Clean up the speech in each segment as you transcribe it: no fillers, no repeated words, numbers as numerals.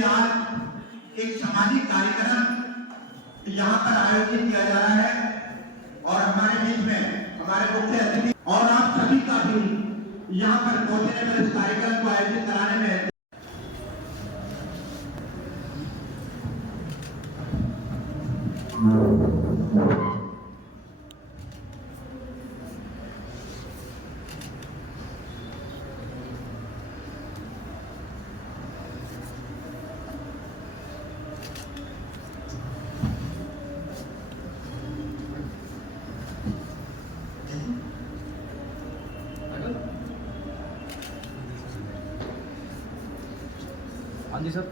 कि आज एक सामाजिक कार्यक्रम यहाँ पर आयोजित किया जा रहा है और हमारे बीच में हमारे मुख्य अतिथि और आप सभी का भी यहाँ पर पहुंचने में इस कार्यक्रम को आयोजित कराने में हाँ जी सर।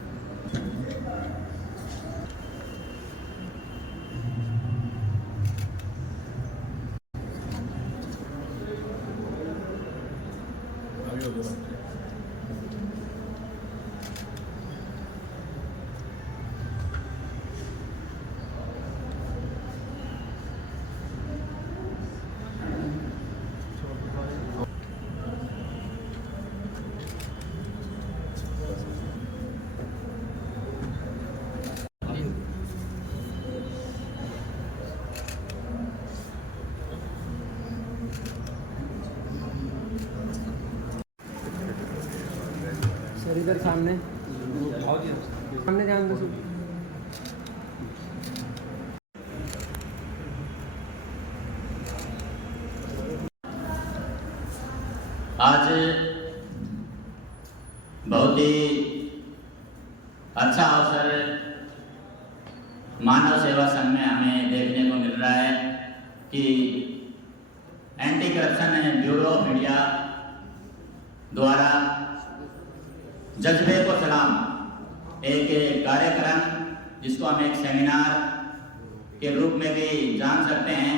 सर इधर सामने सामने ध्यान दो। आज बहुत ही अच्छा अवसर मानव सेवा संघ में हमें देखने को मिल रहा है कि anti corruption bureau of India द्वारा जज्बे को सलाम एक कार्यक्रम जिसको हम एक सेमिनार के रूप में भी जान सकते हैं,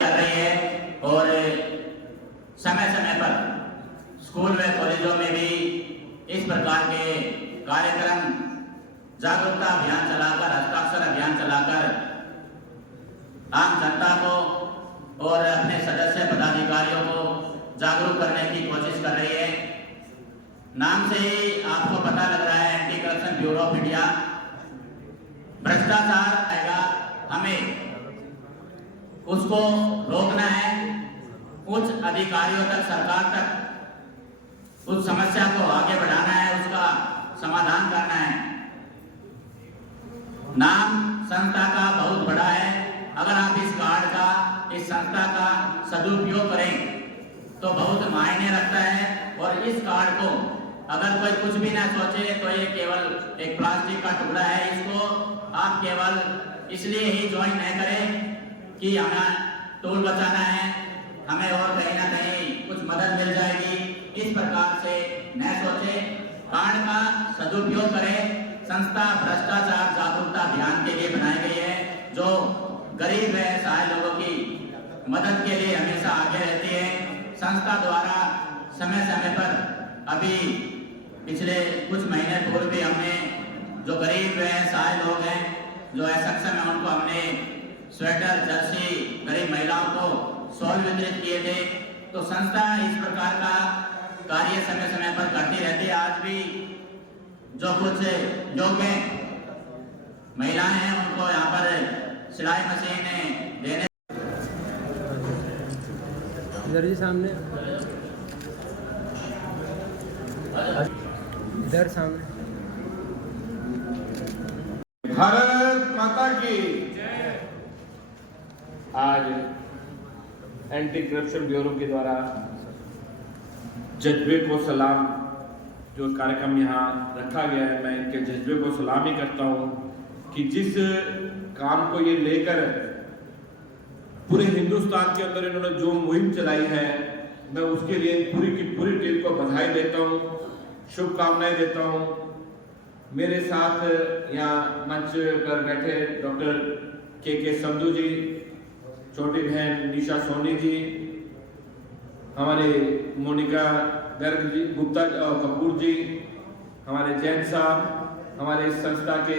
कर रही है और समय समय पर स्कूल व कॉलेजों में भी इस प्रकार के कार्यक्रम जागरूकता अभियान चलाकर, हस्ताक्षर अभियान चलाकर आम जनता को और अपने सदस्य पदाधिकारियों को जागरूक करने की कोशिश कर रही है। नाम से ही आपको पता लग रहा है anti corruption bureau of India. भ्रष्टाचार आएगा, हमें उसको रोकना है, उच्च अधिकारियों तक, सरकार तक उस समस्या को आगे बढ़ाना है, उसका समाधान करना है। नाम संस्था का बहुत बड़ा है, अगर आप इस कार्ड का, इस संस्था का सदुपयोग करें तो बहुत मायने रखता है। और इस कार्ड को अगर कोई कुछ भी ना सोचे तो ये केवल एक प्लास्टिक का टुकड़ा है, इसको आप केवल इसलिए ही ज्वाइन नहीं करें कि हमें टोल बचाना है, हमें और कहीं ना कहीं कुछ मदद मिल जाएगी, इस प्रकार से न सोचे, कार्ड का सदुपयोग करें। संस्था भ्रष्टाचार जागरूकता अभियान के लिए बनाई गई है, जो गरीब व असहाय लोगों की मदद के लिए हमेशा आगे रहती है। संस्था द्वारा समय समय पर अभी पिछले कुछ महीने पूर्व भी हमने जो गरीब व असहाय लोग हैं, जो असक्षम हैं, उनको हमने स्वेटर, जर्सी गरीब महिलाओं को शॉल वितरित किए थे। तो संस्था इस प्रकार का कार्य समय समय पर करती रहती है। आज भी जो कुछ योग्य महिलाएं हैं उनको यहाँ पर सिलाई मशीन देने, इधर जी सामने, इधर सामने। भारत माता की। आज एंटी करप्शन ब्यूरो के द्वारा जज्बे को सलाम जो कार्यक्रम यहाँ रखा गया है, मैं इनके जज्बे को सलाम ही करता हूँ कि जिस काम को ये लेकर पूरे हिंदुस्तान के अंदर इन्होंने जो मुहिम चलाई है, मैं उसके लिए पूरी की पूरी टीम को बधाई देता हूँ, शुभकामनाएं देता हूँ। मेरे साथ यहाँ मंच पर बैठे डॉक्टर के संधू जी, छोटी बहन निशा सोनी जी, हमारे मोनिका गर्ग जी, गुप्ता कपूर जी, हमारे जैन साहब, हमारे इस संस्था के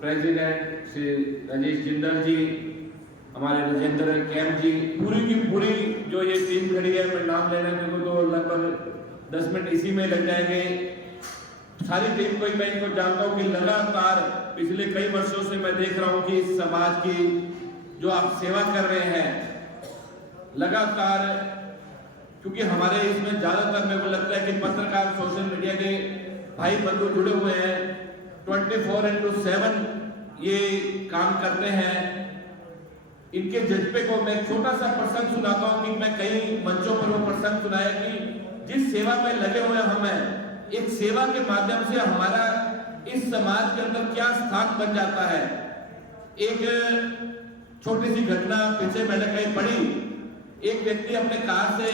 प्रेसिडेंट श्री राजेश जिंदल जी, हमारे राजेंद्र कैम्प जी, पूरी की पूरी जो ये टीम खड़ी है, मैं नाम लेने को तो लगभग 10 मिनट इसी में लग जाएंगे। सारी टीम को मैं इनको जानता हूँ कि लगातार पिछले कई वर्षों से मैं देख रहा हूँ कि इस समाज की जो आप सेवा कर रहे हैं लगातार, क्योंकि हमारे इसमें ज्यादातर मेरे को लगता है कि पत्रकार, सोशल मीडिया के भाई बंधु जुड़े हुए हैं, 24/7 ये काम करते हैं। इनके जज्बे को मैं छोटा सा प्रसंग सुनाता हूँ कि मैं कई मंचों पर वो प्रसंग सुनाया कि जिस सेवा में लगे हुए हम हैं, एक सेवा के माध्यम से हमारा इस समाज के अंदर क्या स्थान बन जाता है। एक छोटी सी घटना पीछे मैंने कहीं पढ़ी, एक व्यक्ति अपने कार से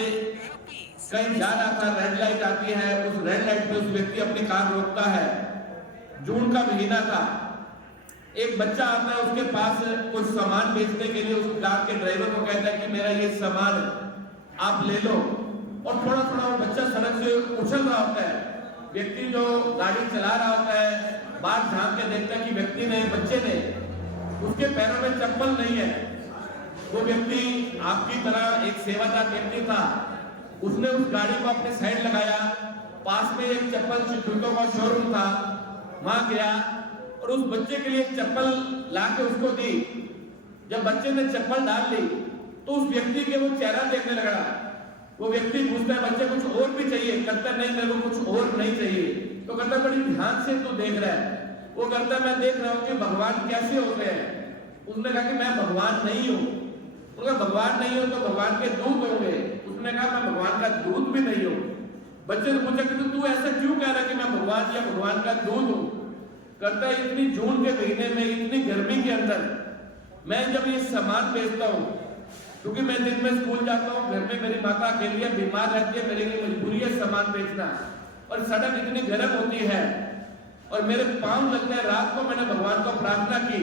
कहीं जा रहा था, रेड लाइट आती है, उस रेड लाइट पे उस व्यक्ति अपनी कार रोकता है। जून का महीना था, एक बच्चा आता है उसके पास कुछ सामान बेचने के लिए, उस कार के ड्राइवर को कहता है कि मेरा ये सामान आप ले लो, और थोड़ा थोड़ा वो बच्चा सड़क से उछल रहा होता है। व्यक्ति जो गाड़ी चला रहा होता है बाहर झांक के देखता है कि व्यक्ति ने, बच्चे ने, उसके पैरों में चप्पल नहीं है। वो व्यक्ति आपकी तरह एक सेवादार व्यक्ति था, उसने उस गाड़ी को अपने साइड लगाया, पास में एक चप्पल जूतों का शोरूम था, वहां गया और उस बच्चे के लिए एक चप्पल ला के उसको दी। जब बच्चे ने चप्पल डाल ली तो उस व्यक्ति के वो चेहरा देखने लगा। वो व्यक्ति पूछता है बच्चे कुछ और भी चाहिए? कहता नहीं मेरे को कुछ और नहीं चाहिए। तो कहता बड़ी ध्यान से तू देख रहा है। वो कहता मैं देख रहा हूँ कि भगवान कैसे होते हैं। उसने कहा कि मैं भगवान नहीं हूँ। उनका भगवान नहीं हो तो भगवान के दूत होंगे। उसने कहा मैं भगवान का दूत भी नहीं हूँ। बच्चे ने पूछा कि तू ऐसा क्यों कह रहा है कि मैं भगवान या भगवान का दूत हूँ? कहता है इतनी जून के महीने में, इतनी गर्मी के अंदर मैं जब ये सामान बेचता हूँ, क्योंकि मैं दिन में स्कूल जाता हूँ, घर में मेरी माता अकेली है, बीमार रहती है, मेरे लिए मजबूरी है सामान बेचना, और सड़क इतनी गर्म होती है और मेरे पांव लगते हैं। रात को मैंने भगवान को प्रार्थना की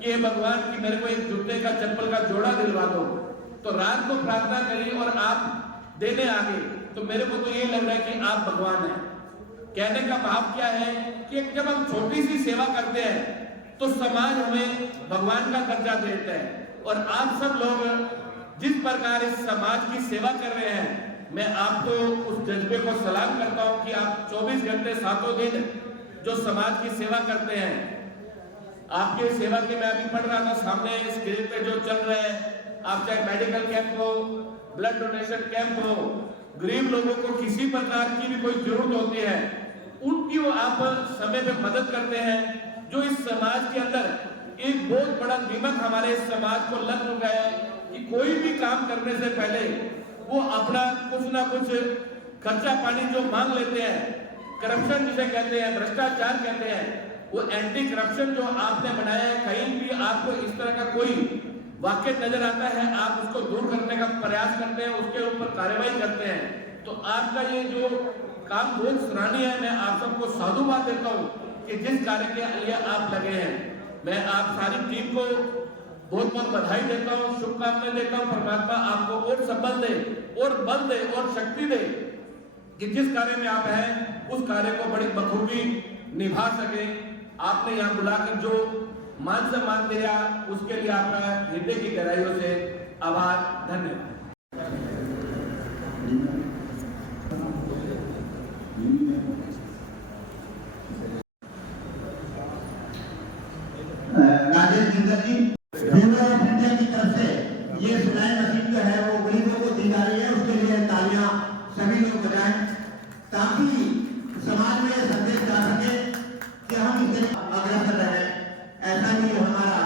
कि हे भगवान कि मेरे को एक जूते का, चप्पल का जोड़ा दिलवा दो। तो रात को प्रार्थना करी और आप देने आ गए। तो मेरे को तो ये लग रहा है कि आप भगवान हैं। कहने का भाव क्या है कि जब हम छोटी सी सेवा करते हैं तो समाज हमें भगवान का दर्जा देता है। और आप सब लोग जिस प्रकार इस समाज की सेवा कर रहे हैं, मैं आपको उस जज्बे को सलाम करता हूं कि आप 24 घंटे 7 दिन जो समाज की सेवा करते हैं। आपके सेवा के मैं अभी पढ़ रहा था, सामने स्क्रीन पे जो चल रहा है, आप चाहे मेडिकल कैंप हो, ब्लड डोनेशन कैंप हो, गरीब लोगों को किसी प्रकार की भी कोई जरूरत होती है, उनकी वो आप समय पे मदद करते हैं। जो इस समाज के अंदर एक बहुत बड़ा दीमक हमारे इस समाज को लग चुका है कि कोई भी काम करने से पहले वो अपना कुछ ना कुछ खर्चा पानी जो मांग लेते हैं, करप्शन जिसे कहते हैं, भ्रष्टाचार कहते हैं, वो एंटी करप्शन जो आपने बनाया है, कहीं भी आपको इस तरह का कोई वाक्य नजर आता है, आप उसको दूर करने का प्रयास करते हैं, उसके ऊपर कार्रवाई करते हैं। तो आपका ये जो काम बहुत सराहनीय है। मैं आप सबको साधुवाद देता हूँ कि जिस कार्य के लिए आप लगे हैं। मैं आप सारी टीम को बहुत बहुत बधाई देता हूँ, शुभकामनाएं देता हूँ। परमात्मा आपको और संबल दे और बल दे और शक्ति दे कि जिस कार्य में आप हैं उस कार्य को बड़ी बखूबी निभा सके। आपने यहाँ बुलाकर जो मान सम्मान दिया उसके लिए आपका हृदय की गहराइयों से आभार, धन्यवाद। राजेश जिंदल जी, ब्यूरो ऑफ इंडिया की तरफ से ये सिलाई मशीन जो है वो गरीबों को दी जा रही है। उसके लिए तालियां सभी लोग बजाएं ताकि समाज में संदेश जा सके कि हम इससे अग्रसर रहे। ऐसा ही हमारा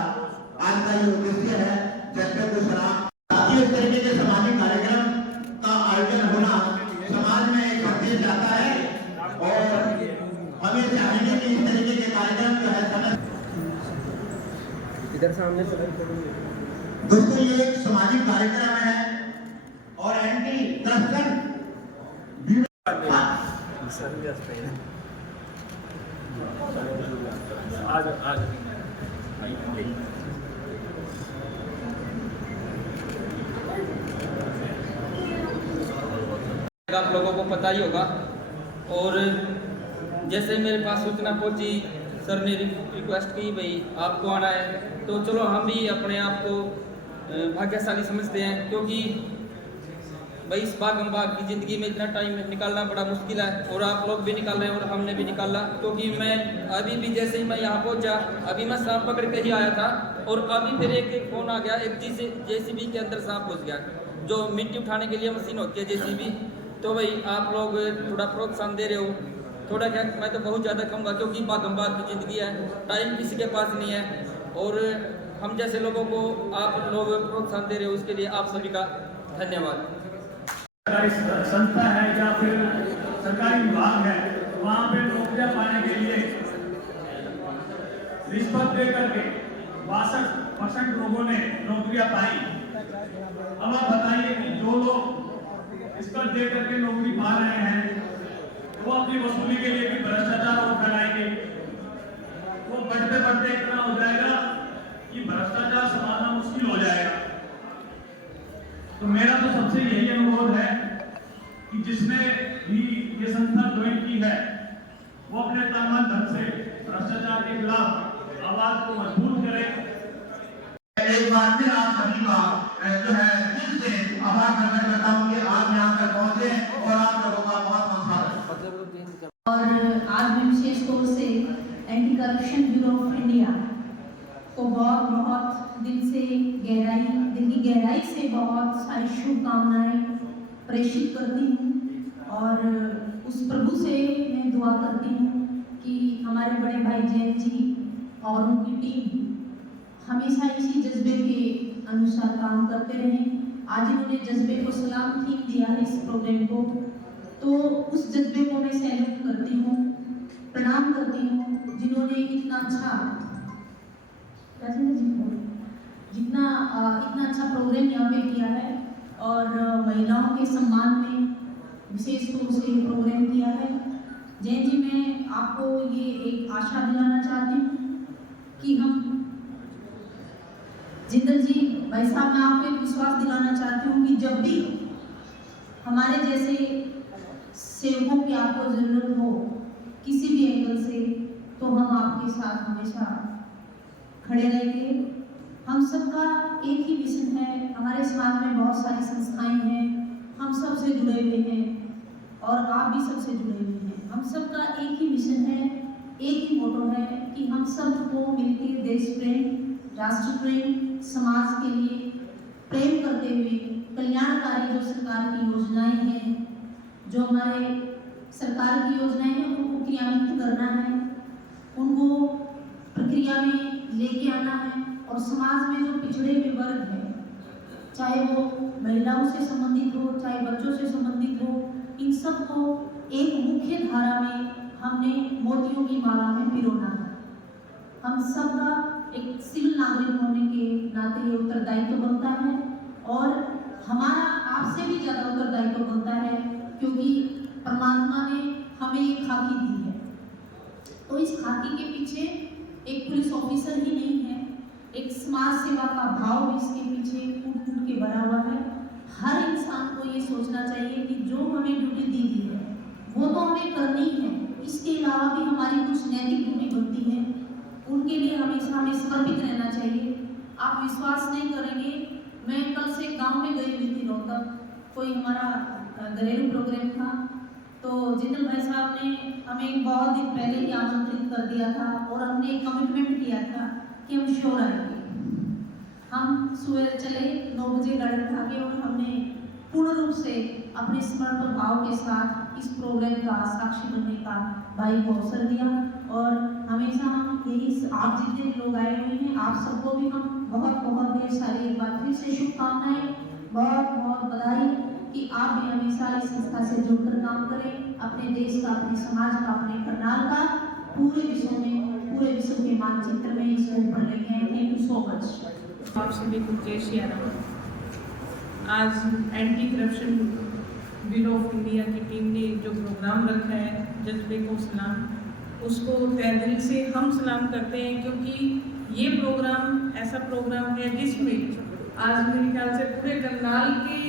आज का ये उद्देश्य है। जज्बे को सलाम। ताकि इस तरीके के सामाजिक कार्यक्रम का आयोजन होना समाज में एक संदेश जाता है और हमें चाहिए कि इस तरीके के कार्यक्रम जो है समय इधर सामने से दोस्तों ये एक सामाजिक कार्यक्रम है और एंटी करप्शन आज आप लोगों को पता ही होगा। और जैसे मेरे पास सूचना पहुंची सर ने रिक्वेस्ट की भाई आपको आना है, तो चलो हम भी अपने आप को भाग्यशाली समझते हैं, क्योंकि भाई इस भागम भाग की ज़िंदगी में इतना टाइम निकालना बड़ा मुश्किल है, और आप लोग भी निकाल रहे हैं और हमने भी निकाला। क्योंकि मैं अभी भी जैसे ही मैं यहाँ पहुँचा, अभी मैं सांप पकड़ के ही आया था, और अभी फिर एक फ़ोन आ गया, एक JCB के अंदर सांप घुस गया, जो मिट्टी उठाने के लिए मशीन होती है JCB। तो भाई आप लोग थोड़ा प्रोत्साहन दे रहे हो, थोड़ा क्या मैं तो बहुत ज़्यादा कहूँगा, क्योंकि भागम भाग की ज़िंदगी है, टाइम किसी के पास नहीं है, और हम जैसे लोगों को आप लोग प्रोत्साहन दे रहे हो, उसके लिए आप सभी का धन्यवाद। सरकारी संस्था है या फिर सरकारी विभाग है, वहाँ पे नौकरियां पाने के लिए रिश्वत दे करके 62% लोगों ने नौकरियां पाई। अब आप बताइए कि जो लोग रिश्वत दे करके नौकरी पा रहे हैं, वो अपनी वसूली के लिए भी भ्रष्टाचार और फैलाएंगे। वो बढ़ते बढ़ते इतना हो जाएगा कि भ्रष्टाचार संभालना मुश्किल हो जाएगा। तो मेरा तो सबसे यही अनुरोध है कि जिसने भी ये संस्था ज्वाइन की है, वो अपने तन धन से भ्रष्टाचार के खिलाफ आवाज को मजबूत करे। एक बार फिर आप सभी का जो है दिल से आभार प्रकट करता हूँ कि आप यहाँ तक पहुँचे, और आप लोगों का बहुत बहुत स्वागत। और आज मैं विशेष तौर से anti corruption bureau of India को बहुत बहुत दिल की गहराई से बहुत सारी शुभकामनाएं प्रेषित करती हूँ, और उस प्रभु से मैं दुआ करती हूँ कि हमारे बड़े भाई जैन जी और उनकी टीम हमेशा इसी जज्बे के अनुसार काम करते रहें। आज इन्होंने जज्बे को सलाम थीम दिया है इस प्रोग्राम को, तो उस जज्बे को मैं सैल्यूट करती हूँ, प्रणाम करती हूँ, जिन्होंने इतना अच्छा प्रोग्राम यहाँ पे किया है, और महिलाओं के सम्मान में विशेष रूप से प्रोग्राम किया है। जैन जी, मैं आपको ये एक आशा दिलाना चाहती हूँ कि हम जिंदल जी भाई साहब, मैं आपको एक विश्वास दिलाना चाहती हूँ कि जब भी हमारे जैसे सेवकों की आपको जरूरत हो किसी भी एंगल से, तो हम आपके साथ हमेशा खड़े रहेंगे। हम सबका एक ही मिशन है, हमारे समाज में बहुत सारी संस्थाएं हैं, हम सबसे जुड़े हुए हैं और आप भी सबसे जुड़े हुए हैं। हम सबका एक ही मिशन है, एक ही मोटो है कि हम सबको मिलकर देश प्रेम, राष्ट्र प्रेम, समाज के लिए प्रेम करते हुए कल्याणकारी जो सरकार की योजनाएं हैं, जो हमारे सरकार की योजनाएं हैं, उनको क्रियान्वित करना है, उनको प्रक्रिया में लेके आना है, और समाज में जो पिछड़े हुए वर्ग है, चाहे वो महिलाओं से संबंधित हो, चाहे बच्चों से संबंधित हो, इन सबको एक मुख्य धारा में हमने मोतियों की माला में पिरोना है। हम सबका एक सिविल नागरिक होने के नाते ये उत्तरदायित्व बनता है, और हमारा आपसे भी ज़्यादा उत्तरदायित्व बनता है, क्योंकि परमात्मा ने हमें ये खाकी दी है। तो इस खाकी के पीछे एक पुलिस ऑफिसर ही नहीं है, एक समाज सेवा का भाव भी इसके पीछे कूट के भरा हुआ है। हर इंसान को ये सोचना चाहिए कि जो हमें ड्यूटी दी गई है वो तो हमें करनी है, इसके अलावा भी हमारी कुछ नैतिक ड्यूटी बनती है, उनके लिए हमेशा हमें समर्पित रहना चाहिए। आप विश्वास नहीं करेंगे, मैं कल से गांव में गई हुई थी रोहतक, कोई हमारा घरेलू प्रोग्राम था, तो जिंदल भाई साहब ने हमें बहुत दिन पहले ही आमंत्रित कर दिया था, और हमने एक कमिटमेंट किया था कि हम श्योर आएंगे। हम सुबह चले 9 बजे गाड़ी उठा के, और हमने पूर्ण रूप से अपने समर्पण भाव के साथ इस प्रोग्राम का साक्षी बनने का भाई को अवसर दिया। और हमेशा हम यही, आप जितने भी लोग आए हुए हैं, आप सबको भी हम बहुत बहुत ढेर सारी एक बार फिर से शुभकामनाएं, बहुत बहुत बधाई कि आप भी हमेशा इस संस्था से जुड़कर काम करें, अपने देश का, अपने समाज का, अपने करनाल का पूरे विश्व में, पूरे विश्व के मानचित्र में इसको ऊपर ले गए। Thank you so much. आप सभी को जय श्री राम। आज anti corruption bureau of India की टीम ने जो प्रोग्राम रखा है, जज्बे को सलाम, उसको तहे दिल से हम सलाम करते हैं, क्योंकि ये प्रोग्राम ऐसा प्रोग्राम है जिसमें आज मेरे ख्याल से पूरे करनाल के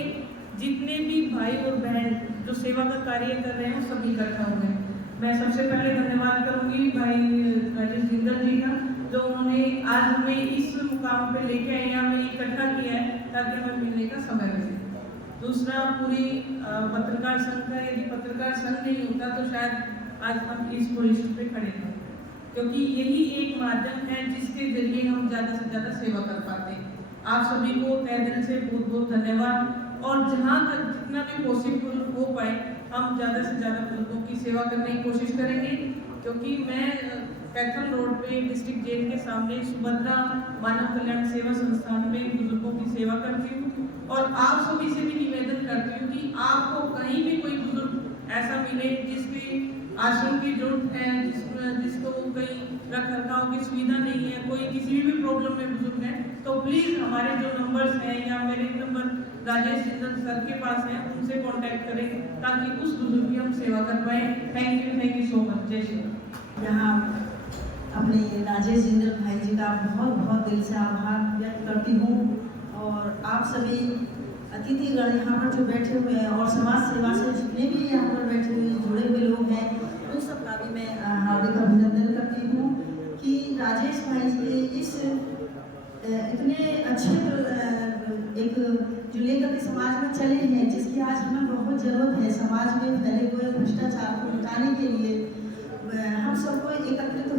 जितने भी भाई और बहन जो सेवा का कार्य कर रहे हैं, वो सभी इकट्ठा हुए हैं। मैं सबसे पहले धन्यवाद करूंगी भाई राजेश काम पे लेके आए हैं, हमें इकट्ठा किया है ताकि हमें मिलने का समय मिले। दूसरा, पूरी पत्रकार संघ का, यदि पत्रकार संघ नहीं होता तो शायद आज हम इस पोजीशन पे खड़े थे, क्योंकि यही एक माध्यम है जिसके जरिए हम ज़्यादा से ज़्यादा सेवा कर पाते हैं। आप सभी को तहे दिल से बहुत बहुत धन्यवाद, और जहाँ तक जितना भी पॉसिबल हो पाए हम ज़्यादा से ज़्यादा बुजुर्गों की सेवा करने की कोशिश करेंगे, क्योंकि मैं कैथल रोड पे डिस्ट्रिक्ट जेल के सामने सुभद्रा मानव कल्याण सेवा संस्थान में बुजुर्गों की सेवा करती हूँ, और आप सभी से भी निवेदन करती हूँ कि आपको कहीं भी कोई बुजुर्ग ऐसा मिले जिसकी आश्रम की जरूरत है, जिसको कहीं रख रखाव की सुविधा नहीं है, कोई किसी भी प्रॉब्लम में बुजुर्ग है, तो प्लीज़ हमारे जो नंबर्स हैं या मेरे नंबर राजेश जिंदल सर के पास हैं, उनसे कांटेक्ट करें ताकि उस बुजुर्ग की हम सेवा कर पाएँ। Thank you so much. जय श्री राम। यहाँ अपने राजेश जिंदल भाई जी का बहुत बहुत दिल से आभार व्यक्त करती हूँ, और आप सभी अतिथिगण यहाँ पर जो बैठे हुए हैं और समाज सेवा से जितने भी यहाँ पर बैठे हुए जुड़े हुए लोग हैं, उन सब का भी मैं हार्दिक अभिनंदन करती हूँ कि राजेश भाई जी इस इतने अच्छे एक जो लेकर के समाज में चले हैं, जिसकी आज हमें बहुत ज़रूरत है। समाज में फैले हुए भ्रष्टाचार को मिटाने के लिए हम सबको एकत्रित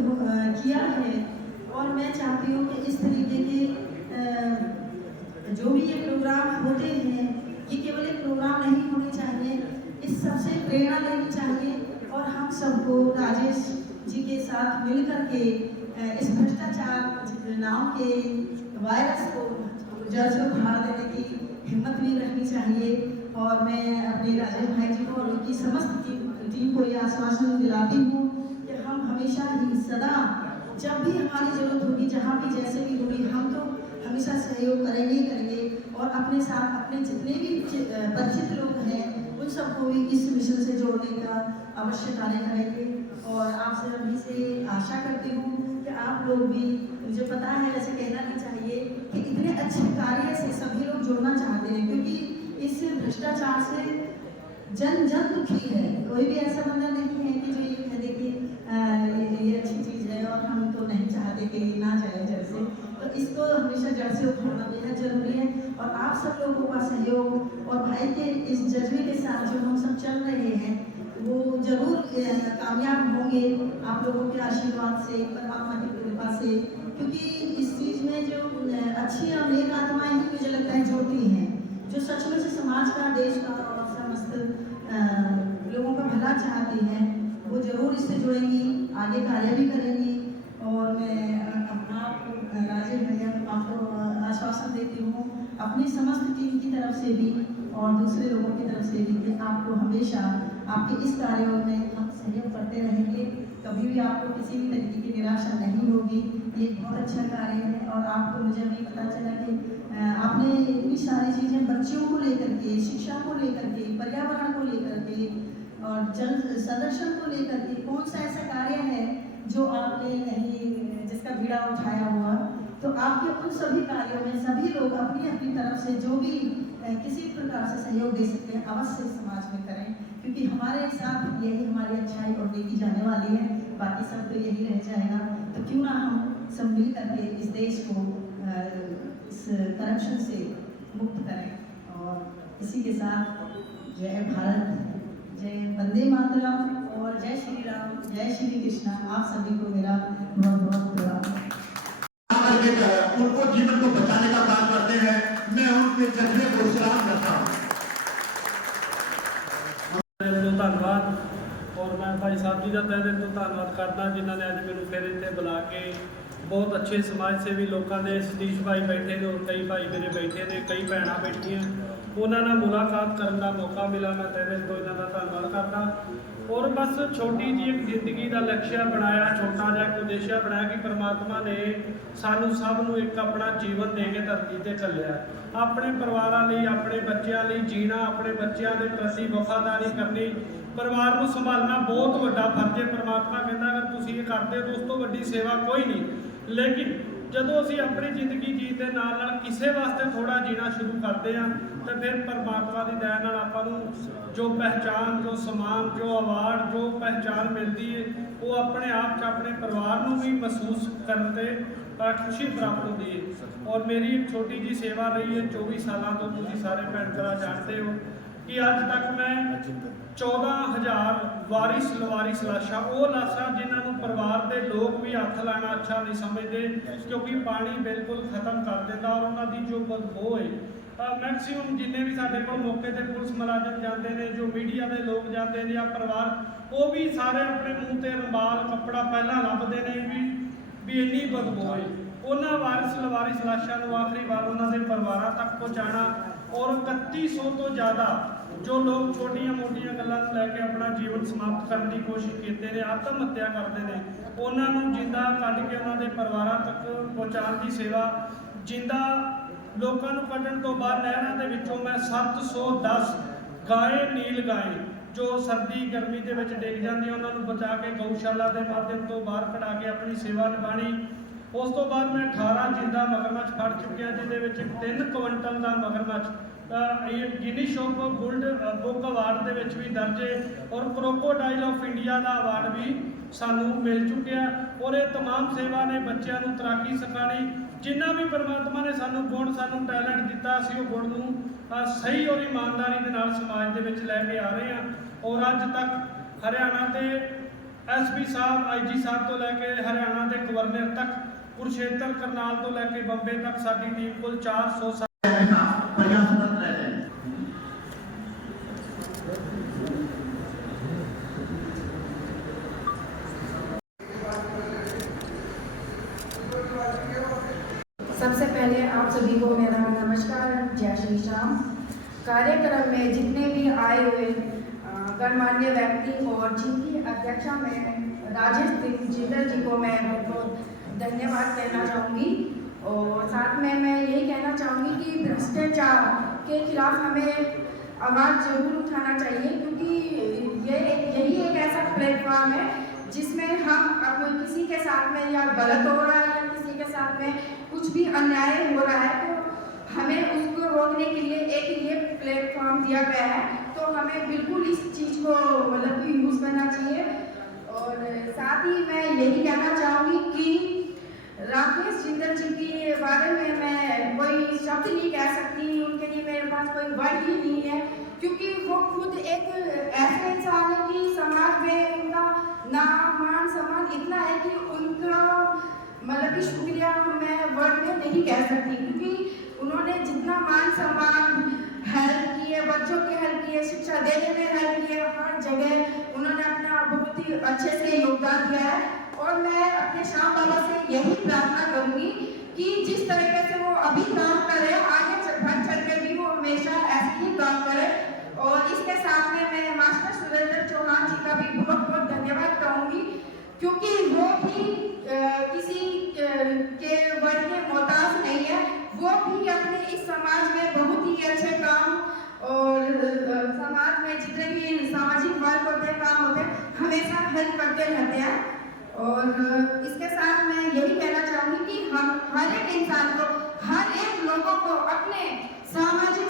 किया है, और मैं चाहती हूँ कि इस तरीके के जो भी ये प्रोग्राम होते हैं, ये केवल एक प्रोग्राम नहीं होने चाहिए, इस सबसे प्रेरणा लेनी चाहिए, और हम सबको राजेश जी के साथ मिलकर के इस भ्रष्टाचार नाम के वायरस को जड़ से उखाड़ देने की हिम्मत भी रखनी चाहिए। और मैं अपने राजेश भाई जी को और उनकी समस्त टीम को ये आश्वासन दिलाती हूँ कि हम हमेशा ही सदा जब भी हमारी जरूरत होगी, जहाँ भी जैसे भी होगी, हम तो हमेशा सहयोग करेंगे ही करेंगे, और अपने साथ अपने जितने भी परिचित लोग हैं उन सबको भी इस मिशन से जोड़ने का अवश्य कार्य करेंगे। और आपसे अभी से आशा करती हूँ कि आप लोग भी, मुझे पता है ऐसे कहना नहीं चाहिए कि इतने अच्छे कार्य से सभी लोग जुड़ना चाहते हैं, क्योंकि इस भ्रष्टाचार से जन जन दुखी है। कोई भी ऐसा बंदा नहीं है कि जो ये कह दे कि ये अच्छी चीज़ है और हम तो नहीं चाहते कि ना जाए जड़ से, तो इसको हमेशा जड़ से उखाड़ना बेहद जरूरी है। और आप सब लोगों का सहयोग और भाई के इस जज्बे के साथ जो हम सब चल रहे हैं, वो जरूर कामयाब होंगे आप लोगों के आशीर्वाद से, परमात्मा की कृपा से, क्योंकि इस चीज़ में जो अच्छी और नेक आत्माएं ही मुझे लगता है जुड़ती हैं, जो सचमुच समाज का, देश का और समस्त लोगों का भला चाहती हैं, वो जरूर इससे जुड़ेंगी, आगे कार्य भी करेंगी। और मैं आपको राजेश भैया आपको आश्वासन देती हूँ अपनी समस्त टीम की तरफ से भी और दूसरे लोगों की तरफ से भी कि आपको हमेशा आपके इस कार्यों में हम सहयोग करते रहेंगे, कभी भी आपको किसी भी तरीके की निराशा नहीं होगी। ये बहुत अच्छा कार्य है, और आपको मुझे अभी पता चला कि आपने इतनी सारी चीज़ें बच्चों को लेकर के, शिक्षा को लेकर के, पर्यावरण को लेकर के और जल संरक्षण को लेकर के कौन सा ऐसा कार्य है जो आपने नहीं, जिसका बीड़ा उठाया हुआ, तो आपके उन सभी कार्यों में सभी लोग अपनी अपनी तरफ से जो भी किसी प्रकार से सहयोग दे सकते हैं अवश्य समाज में करें, क्योंकि हमारे साथ यही हमारी अच्छाई और नेकी जाने वाली है, बाकी सब तो यही रह जाएगा। तो क्यों ना हम सब मिल करके इस देश को इस करप्शन से मुक्त करें। और इसी के साथ जय भारत, जय वंदे मातरम और जय श्री राम, जय श्री कृष्णा। आप सभी को मेरा बहुत बहुत धन्यवाद। उनको जीवन को बचाने का काम करते हैं, मैं उनके जज्बे को सलाम करता हूँ। धन्यवाद। और मैं भाई साहब जी का तहे दिल तो धन्यवाद करता जिन्होंने अज मैंने फिर इतने बुला के बहुत अच्छे समाज सेवी लोगों ने, सतीश भाई बैठे ने और कई भाई मेरे बैठे ने, कई भैन बैठिया, उन्होंने मुलाकात करने का मौका मिला। मैं तहे दिल तो इन्हों का धन्यवाद करता। और बस छोटी जी एक जिंदगी का लक्ष्य बनाया, छोटा जहा उद्देश्य बनाया कि परमात्मा ने सानू सब नू एक अपना जीवन दे के धरती से घलिया, अपने परिवारों लिए, अपने बच्चों लिए जीना, अपने बच्चों के प्रति वफादारी करनी, परिवार को संभालना बहुत बड़ा फर्ज है। परमात्मा कहता अगर तुम ये करते हो तो उस तो वड्डी सेवा कोई नहीं। लेकिन ਜਦੋਂ ਅਸੀਂ अपनी जिंदगी जीत के नाल किसी वास्ते थोड़ा जीना शुरू करते हैं तो फिर परमात्मा की दया नाल आपां नूं जो पहचान, जो सम्मान, जो अवार्ड, जो पहचान मिलती है वो अपने आप च अपने परिवार नूं भी महसूस करते खुशी प्राप्त होती है। और मेरी एक छोटी जी सेवा रही है 24 साल तो तुम सारे भैन भरा जानते हो कि अज तक मैं 14,000 वारिस लवारिस लाशा वो लाशा जिन्होंने परिवार के लोग भी हथ लाना अच्छा नहीं समझते क्योंकि पानी बिल्कुल खत्म कर देता और उन्होंने जो बदबू है मैक्सीमम जिन्हें भी साढ़े को मौके पर पुलिस मुलाजम जाते हैं जो मीडिया के लोग जाते हैं या परिवार वो भी सारे अपने मुँह से रंबाल कपड़ा पहला लभते हैं भी इन्नी बदबू है उन्होंने वारिस लवारिस लाशा को आखिरी बार उन्होंने परिवार तक पहुँचाना और 3100 तो ज़्यादा जो लोग छोटिया मोटिया गलों लैके अपना जीवन समाप्त करने की कोशिश करते हैं आत्म हत्या करते हैं उन्होंने जिंदा कढ़ के उन्होंने परिवार तक पहुँचाने की सेवा जिंदा लोगों को कढ़न तो बाद नहरों के मैं 710 गाय नील गाय जो सर्दी गर्मी के डिग जाती उन्होंने बचा के गौशाला के माध्यम तो बाहर कढ़ा के अपनी सेवा निभानी। उस तो बाद मैं 18 जिंदा मगरमच्छ फड़ चुकिया जिसे 3 क्विंटल का मगरमच्छ गिनीज बुक अवार्ड के भी दर्ज है और क्रोकोडाइल ऑफ इंडिया का अवार्ड भी सानू मिल चुकिया। और ये तमाम सेवा ने बच्चों को तैराकी सिखानी जिन्ना भी परमात्मा ने सानू गुण सानू टैलेंट दिता असीं उह गुण नूं सही और ईमानदारी के नाल समाज दे विच लैके आ रहे हैं। और अज तक हरियाणा के SP साहब IG साहब तो लैके हरियाणा के गवर्नर तक कुरुक्षेत्र करनाल तो लैके बंबे तक साडी टीम कुल 400 प्रयासरत रहे हैं। सबसे पहले आप सभी को मेरा नमस्कार, जय श्री राम। कार्यक्रम में जितने भी आए हुए गणमान्य व्यक्ति और जिनकी अध्यक्षता में राजेश जिंदल जी को मैं बहुत बहुत धन्यवाद कहना चाहूँगी। और साथ में मैं यही कहना चाहूँगी कि भ्रष्टाचार के खिलाफ हमें आवाज़ जरूर उठाना चाहिए क्योंकि यही एक ऐसा प्लेटफॉर्म है जिसमें हम अपने किसी के साथ में या गलत हो रहा है या किसी के साथ में कुछ भी अन्याय हो रहा है तो हमें उसको रोकने के लिए एक ये प्लेटफॉर्म दिया गया है तो हमें बिल्कुल इस चीज़ को मतलब कि यूज़ करना चाहिए। और साथ ही मैं यही कहना चाहूँगी कि राकेश जिंदल जी के बारे में मैं कोई शब्द नहीं कह सकती, उनके लिए मेरे पास कोई वर्ड ही नहीं है क्योंकि वो खुद एक ऐसे इंसान है कि समाज में उनका नाम मान सम्मान इतना है कि उनका मतलब कि शुक्रिया मैं वर्ड में नहीं कह सकती क्योंकि उन्होंने जितना मान सम्मान हेल्प किए, बच्चों की हेल्प किए, शिक्षा देने में हेल्प किए, हर जगह उन्होंने अपना बहुत ही अच्छे से योगदान दिया है। और मैं अपने श्याम बाबा से यही प्रार्थना करूंगी कि जिस तरीके से वो अभी काम कर रहे हैं आगे बढ़ चल के भी वो हमेशा ऐसे ही काम करे। और इसके साथ में मैं मास्टर सुरेंद्र चौहान जी का भी बहुत बहुत धन्यवाद कहूँगी क्योंकि वो भी किसी के वर्ग के मोहताज नहीं है, वो भी अपने इस समाज में बहुत ही अच्छे काम और समाज में जितने भी सामाजिक वर्ग होते हैं काम होते हैं हमेशा हेल्प करते रहते हैं। और इसके साथ मैं यही कहना चाहूँगी कि हम हर एक इंसान को हर एक लोगों को अपने सामाजिक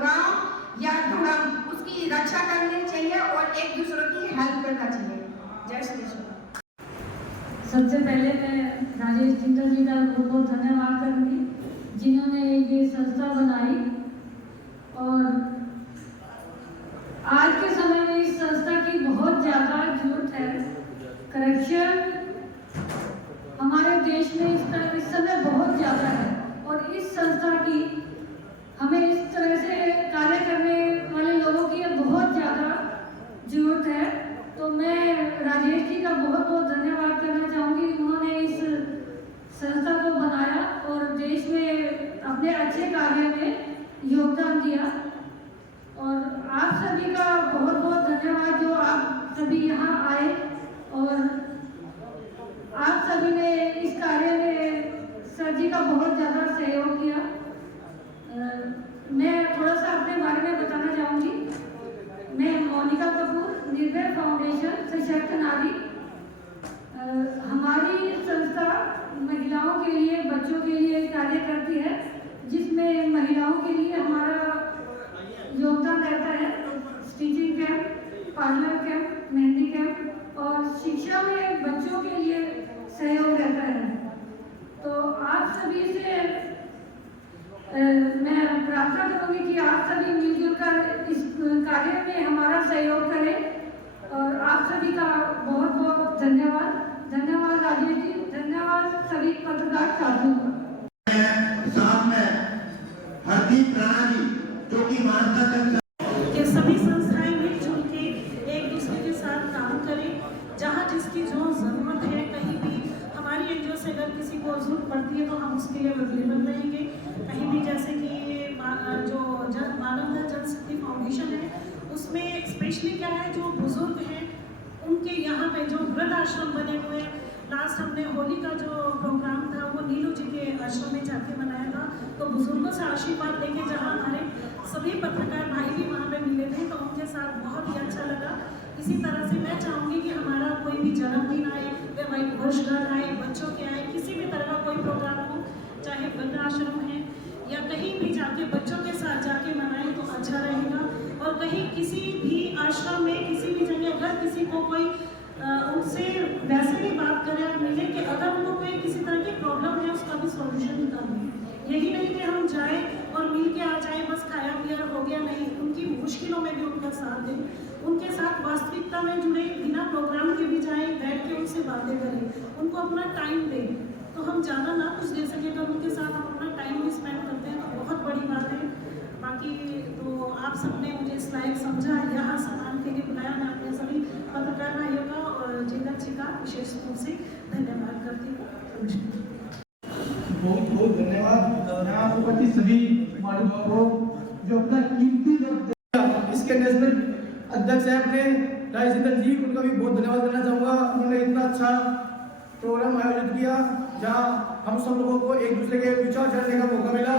काम या धर्म उसकी रक्षा करनी चाहिए और एक दूसरे की हेल्प करना चाहिए। जय श्री कृष्ण। सबसे पहले मैं राजेश जिंदल जी का बहुत बहुत धन्यवाद करूँगी जिन्होंने ये संस्था बनाई और आज के समय में इस संस्था की बहुत ज़्यादा जरूरत है। करप्शन हमारे देश में इस समय बहुत ज़्यादा है और इस संस्था की हमें इस तरह से कार्य करने वाले लोगों की बहुत ज़्यादा जरूरत है। तो मैं राजेश जी का बहुत बहुत धन्यवाद करना चाहूँगी, उन्होंने इस संस्था को बनाया और देश में अपने अच्छे कार्य में योगदान दिया। और आप सभी का बहुत बहुत धन्यवाद जो आप सभी यहाँ आए और आप सभी ने इस कार्य में सर जी का बहुत ज़्यादा सहयोग किया। मैं थोड़ा सा अपने बारे में बताना चाहूँगी। मैं मोनिका कपूर, निर्भय फाउंडेशन सशक्त नारी। हमारी संस्था महिलाओं के लिए बच्चों के लिए कार्य करती है जिसमें महिलाओं के लिए हमारा योगदान रहता है stitching camp, parlour camp, mehndi camp और शिक्षा में बच्चों के लिए सहयोग रहता है। तो आप सभी से मैं प्रार्थना करूंगी कि आप सभी मिलजुल कर इस कार्य में हमारा सहयोग करें और आप सभी का बहुत बहुत धन्यवाद। धन्यवाद राजेश जी, धन्यवाद सभी पत्रकार साथियों का। साथ में हरदीप राणा जी जो कि मानवता के सभी संस्थाएं मिलजुल के एक दूसरे के साथ काम करें। जहाँ जिसकी जो ज़रूरत है, कहीं भी हमारी एनजीओ से अगर किसी को जरूरत पड़ती है तो हम उसके लिए अवेलेबल रहेंगे। कहीं भी जैसे कि जो मानवता जनशक्ति फाउंडेशन है उसमें स्पेशली क्या है, जो बुजुर्ग हैं उनके यहाँ पे जो वृद्ध आश्रम बने हुए हैं। लास्ट हमने होली का जो प्रोग्राम था वो नीलू जी के आश्रम में जाके मनाया था। तो बुजुर्गों से आशीर्वाद लेके जहाँ हमारे सभी पत्रकार भाई भी वहाँ पे मिले थे तो उनके साथ बहुत ही अच्छा लगा। इसी तरह से मैं चाहूँगी कि हमारा कोई भी जन्मदिन आए या वर्षगांठ आए, बच्चों के आए, किसी भी तरह का कोई प्रोग्राम हो, चाहे वृद्ध आश्रम है या कहीं भी जाके बच्चों के साथ जाके मनाएं तो अच्छा रहेगा। और कहीं किसी भी आश्रम में किसी भी जगह अगर किसी को कोई उनसे वैसे भी बात करें और मिले कि अगर उनको कोई किसी तरह की प्रॉब्लम है उसका भी सॉल्यूशन निकालें। यही नहीं कि हम जाएं और मिल के आ जाएं, बस खाया पिया हो गया, नहीं, उनकी मुश्किलों में भी उनका साथ दें, उनके साथ वास्तविकता में जुड़े, बिना प्रोग्राम के भी जाएं, बैठ के उनसे बातें करें, उनको अपना टाइम दें। तो हम ज़्यादा ना कुछ दे सके तो उनके साथ हम अपना टाइम भी स्पेंड करते हैं तो बहुत बड़ी बात है। बाकी तो आप सबने मुझे इस लायक समझा, यहाँ सम्मान के लिए बुलाया। मैं अपने सभी पत्रकार भाइयों का और जिंदर जी का विशेष रूप से धन्यवाद करती हूँ। बहुत बहुत धन्यवाद यहाँ उपस्थित सभी महानुभावों जो अपना कीमती वक्त इसके नेशनल अध्यक्ष है अपने राजेंद्र जी, उनका भी बहुत धन्यवाद करना चाहूँगा। उन्होंने इतना अच्छा प्रोग्राम आयोजित किया जहाँ हम सब लोगों को एक दूसरे के विचार जानने का मौका मिला।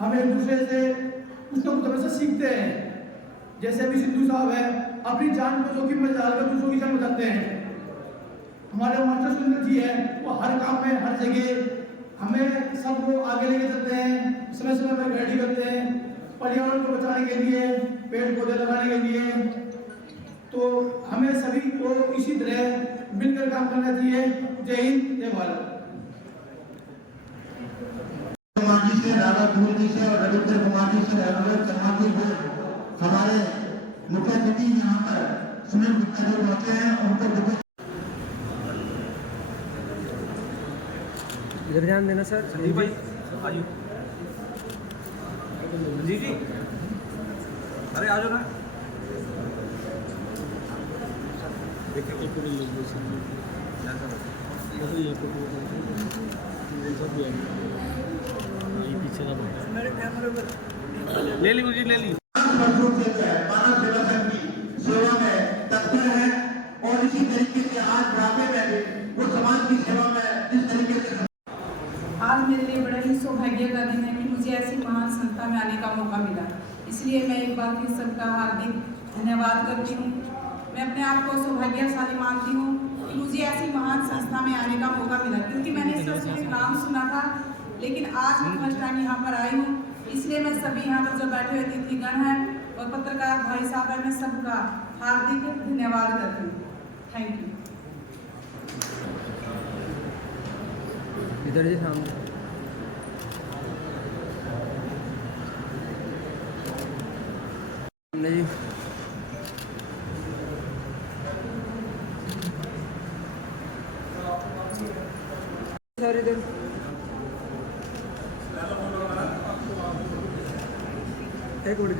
हम एक दूसरे से कुछ ना कुछ हमेशा सीखते हैं। जैसे अभी सिद्धू साहब है, अपनी जान को जोखिम में डालकर दूसरों की जान बचाते हैं। हमारे मास्टर सुंदर जी है, वो हर काम में हर जगह हमें सबको आगे लेके चलते हैं, समय समय पर रेडी करते हैं पर्यावरण को बचाने के लिए, पेड़ पौधे लगाने के लिए। तो हमें सभी को इसी तरह मिलकर काम करना चाहिए। जय हिंद, जय भारत। कुमार जी से, राघव धूल जी से और रविंद्र कुमार जी से, हमारे मुख्य अतिथि यहाँ पर सुनील गुप्ता जी पहुंचे हैं, उनको इधर ध्यान देना सर। संदीप भाई आइए। जी जी, अरे आ जाओ ना। ले ली मुझे, ले ली। मानव सेवा संघ की सेवा में तत्पर है और इसी तरीके से आज बुढ़ापे में भी वो समाज की सेवा में जिस तरीके से। आज मेरे लिए बड़ा ही सौभाग्य का दिन है कि मुझे ऐसी महान संस्था में आने का मौका मिला। इसलिए मैं एक बार फिर सबका हार्दिक धन्यवाद करती हूँ। मैं अपने आप को सौभाग्यशाली मानती हूँ कि मुझे ऐसी महान संस्था में आने का मौका मिला, क्योंकि मैंने सिर्फ नाम सुना था, लेकिन आज मैं फर्स्ट टाइम यहाँ पर आई हूँ। इसलिए मैं सभी यहाँ पर जो बैठे हुए अतिथिगण हैं और पत्रकार भाई साहब हैं, मैं सबका हार्दिक धन्यवाद करती हूँ। Thank you. इधर जी सामने। जी सर इधर। एक मिनट।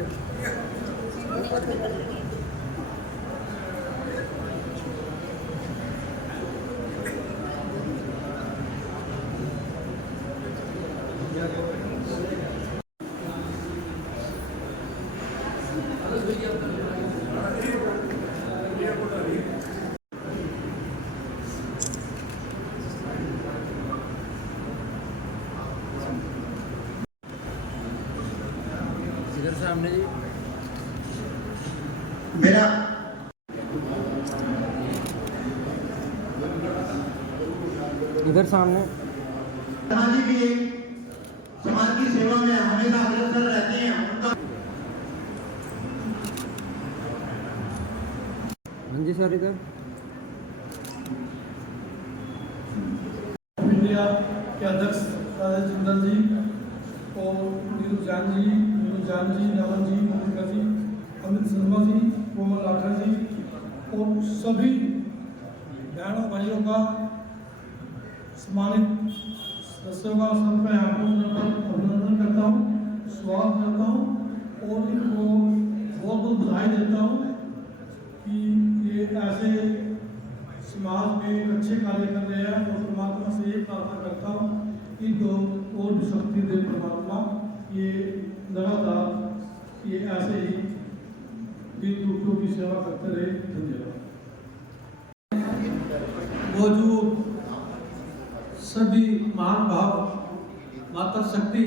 इधर सामने जी। मेरा इधर सामने। समाज भी समाज की सेवा में हमेशा अग्रसर रहते हैं। उनका हाँ जी सर इधर। इंडिया के अध्यक्ष राजेश जिंदल जी और नीरू जान जी, नमन जी, मोनिका जी, अमित शर्मा जी, कोमल लाठर जी और सभी बहनों भाइयों का, सम्मानित सदस्यों का सबका यहाँ पर अभिनंदन करता हूँ, स्वागत करता हूँ और इनको बहुत बहुत बधाई देता हूँ कि ये ऐसे समाज में एक अच्छे कार्य कर रहे हैं और परमात्मा से ये प्रार्थना करता हूँ कि दो और भी शक्ति दे परमात्मा, ये लगातार ये ऐसे ही दीन दुखियों की सेवा करते रहे। धन्यवाद। मौजूद सभी महान भाव, मातृशक्ति,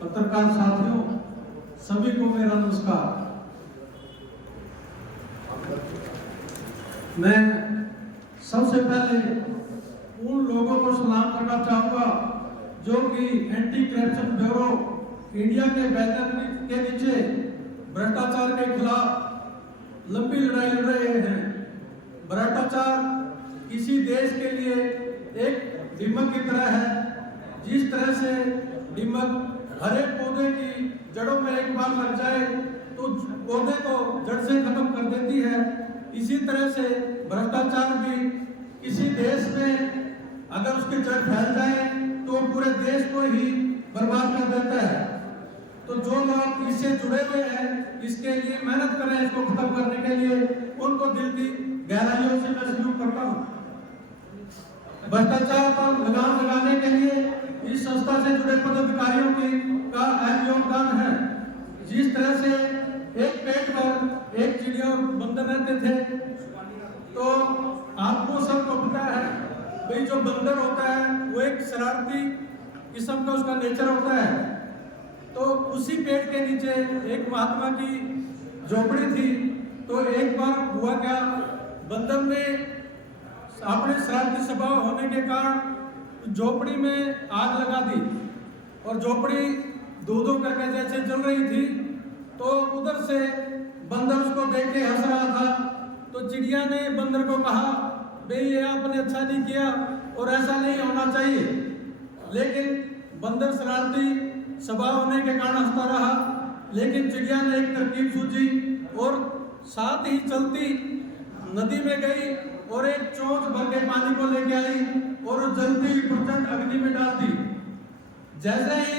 पत्रकार साथियों, सभी को मेरा नमस्कार। मैं सबसे पहले उन लोगों को सलाम करना चाहूँगा जो कि एंटी करप्शन ब्यूरो इंडिया के बैनर के नीचे भ्रष्टाचार के खिलाफ लंबी लड़ाई लड़ रहे हैं। भ्रष्टाचार किसी देश के लिए एक दीमक की तरह है। जिस तरह से दीमक हर एक पौधे की जड़ों में एक बार लग जाए तो पौधे को जड़ से खत्म कर देती है, इसी तरह से भ्रष्टाचार भी किसी देश में अगर उसकी जड़ फैल जाए तो पूरे देश को ही बर्बाद कर देता है। तो जो लोग इससे जुड़े हुए हैं, इसके लिए मेहनत करें, इसको खत्म करने के लिए उनको दिल की गहराइयों से मैं सल्यूट करता हूँ। भ्रष्टाचार पर लगाम लगाने के लिए इस संस्था से जुड़े पदाधिकारियों का अहम योगदान है। जिस तरह से एक पेड़ पर एक चिड़िया बंदर रहते थे, तो आपको सबको पता है भाई जो बंदर होता है वो एक शरारती किस्म का उसका नेचर होता है। तो उसी पेड़ के नीचे एक महात्मा की झोपड़ी थी। तो एक बार हुआ क्या, बंदर ने अपने शरारती स्वभाव होने के कारण झोपड़ी में आग लगा दी और झोपड़ी दो करके जैसे जल रही थी। तो उधर से बंदर उसको देख के हंस रहा था। तो चिड़िया ने बंदर को कहा, भाई ये आपने अच्छा नहीं किया और ऐसा नहीं होना चाहिए। लेकिन बंदर शरारती स्वभाव होने के कारण हंसता रहा। लेकिन चिड़िया ने एक तरकीब सूझी और साथ ही चलती नदी में गई और एक चोंच भर के पानी को लेके आई और जलती हुई प्रचंड अग्नि में डाल दी। जैसे ही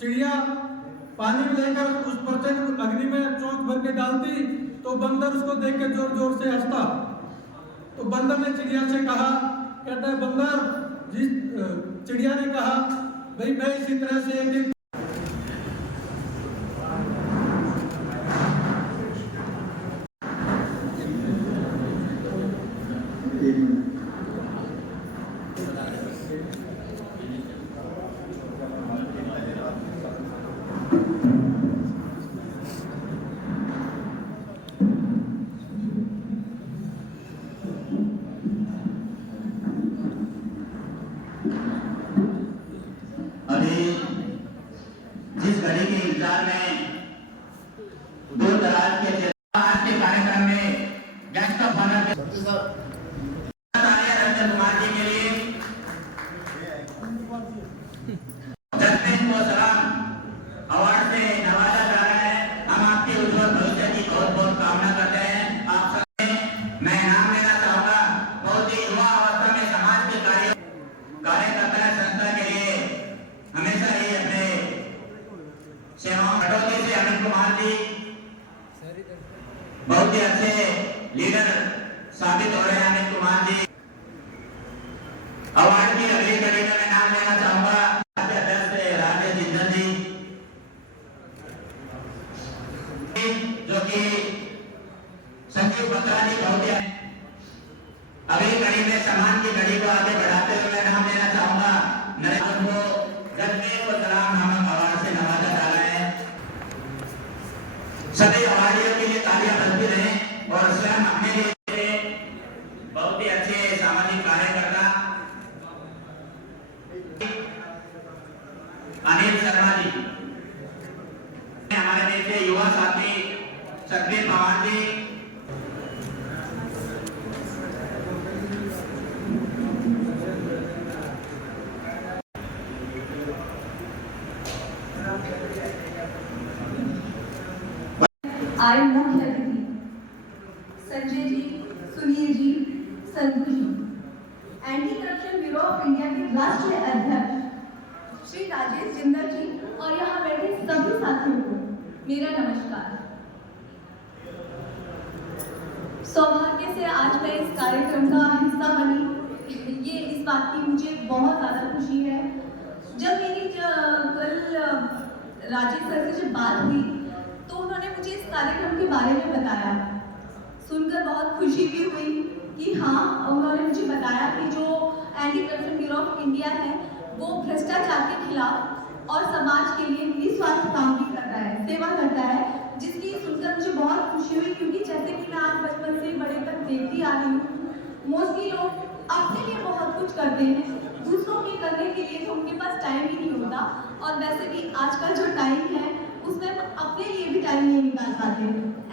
चिड़िया पानी में लेकर उस प्रचंड अग्नि में चोंच भर के डालती तो बंदर उसको देख के जोर जोर से हंसता। तो बंदर ने चिड़िया से कहा, कहता है बंदर, चिड़िया ने कहा, भाई मैं इसी तरह से एक दिन जिस घड़ी के इंतजार में दूर दराज के आज के कार्यक्रम में guest of honour Ranjan Kumar ji के लिए जसप्रीत को सलाम अवार्ड से नवाजा जा रहा है। हम आपके उज्जवल भविष्य की बहुत बहुत कामना करते हैं। आप सब मैं नाम लेना चाहूंगा, बहुत ही युवा अवस्था में समाज के कार्यकर्ता संस्था के लिए हमेशा ही अपने सेवाओं कटौती से अमित कुमार जी बहुत ही अच्छे लीडर साबित हो रहे हैं। अमित कुमार जी अवार्ड की अगली कड़ी में मैं नाम लेना चाहूंगा अध्यक्ष राजेश जिंदल जी, जो कि संजीव बत्रा जी बहुत ही अगली कड़ी में सम्मान की कड़ी को आगे बढ़ाते हुए मैं नाम लेना चाहूंगा नरेंद्र को जगदीप को सलाम नामक अवार्ड से नवाजा जा रहे हैं। सभी अवार्डियों के लिए तालियां बजती रहें और स्वयं अपने लिए बहुत ही अच्छे सामाजिक कार्यकर्ता अनिल शर्मा जी, हमारे देश के युवा साथी सतबीर पवार जी, आए मुख्य अतिथि Sanjay ji, Sunil ji, Sandhu ji, anti corruption bureau of India के राष्ट्रीय अध्यक्ष श्री राजेश जिंदल जी और यहाँ बैठे सभी साथियों को मेरा नमस्कार। सौभाग्य से आज मैं इस कार्यक्रम का हिस्सा बनी, ये इस बात की मुझे बहुत ज़्यादा खुशी है। जब मेरी कल राजेश सर से जब बात हुई तो उन्होंने मुझे इस कार्यक्रम के बारे में बताया, सुनकर बहुत खुशी भी हुई कि हाँ, उन्होंने मुझे बताया कि जो anti corruption bureau of India है वो भ्रष्टाचार के खिलाफ और समाज के लिए निस्वार्थ काम भी करता है, सेवा करता है, जिसकी सुनकर मुझे बहुत खुशी हुई। क्योंकि जैसे कि मैं आज बचपन से बड़े तक देखती आ रही हूँ, मोस्टली लोग अपने लिए बहुत कुछ करते हैं, दूसरों के करने के लिए तो उनके पास टाइम ही नहीं होता। और वैसे भी आज का जो टाइम है उसमें अपने लिए भी टाइम नहीं निकाल पाते।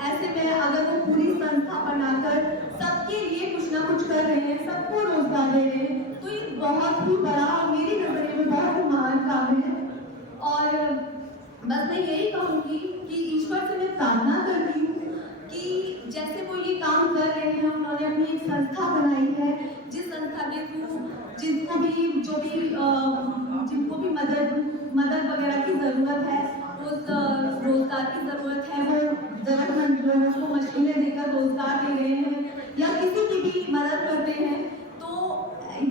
ऐसे में अगर वो पूरी संस्था बनाकर सबके लिए कुछ ना कुछ कर रहे हैं, सबको रोजगार दे रहे हैं, तो ये बहुत ही बड़ा, मेरी नजर में बहुत ही महान काम है। और बस मैं यही कहूँगी कि ईश्वर से मैं प्रार्थना करती हूँ कि जैसे वो ये काम कर रहे हैं, उन्होंने अपनी एक संस्था बनाई है, जिस संस्था के थ्रू जिनको भी मदद वगैरह की ज़रूरत है, उस रोजगार की ज़रूरत है, वो ज़रूरतमंद लोगों को मशीनें देकर रोजगार दे रहे हैं या किसी की भी मदद करते हैं, तो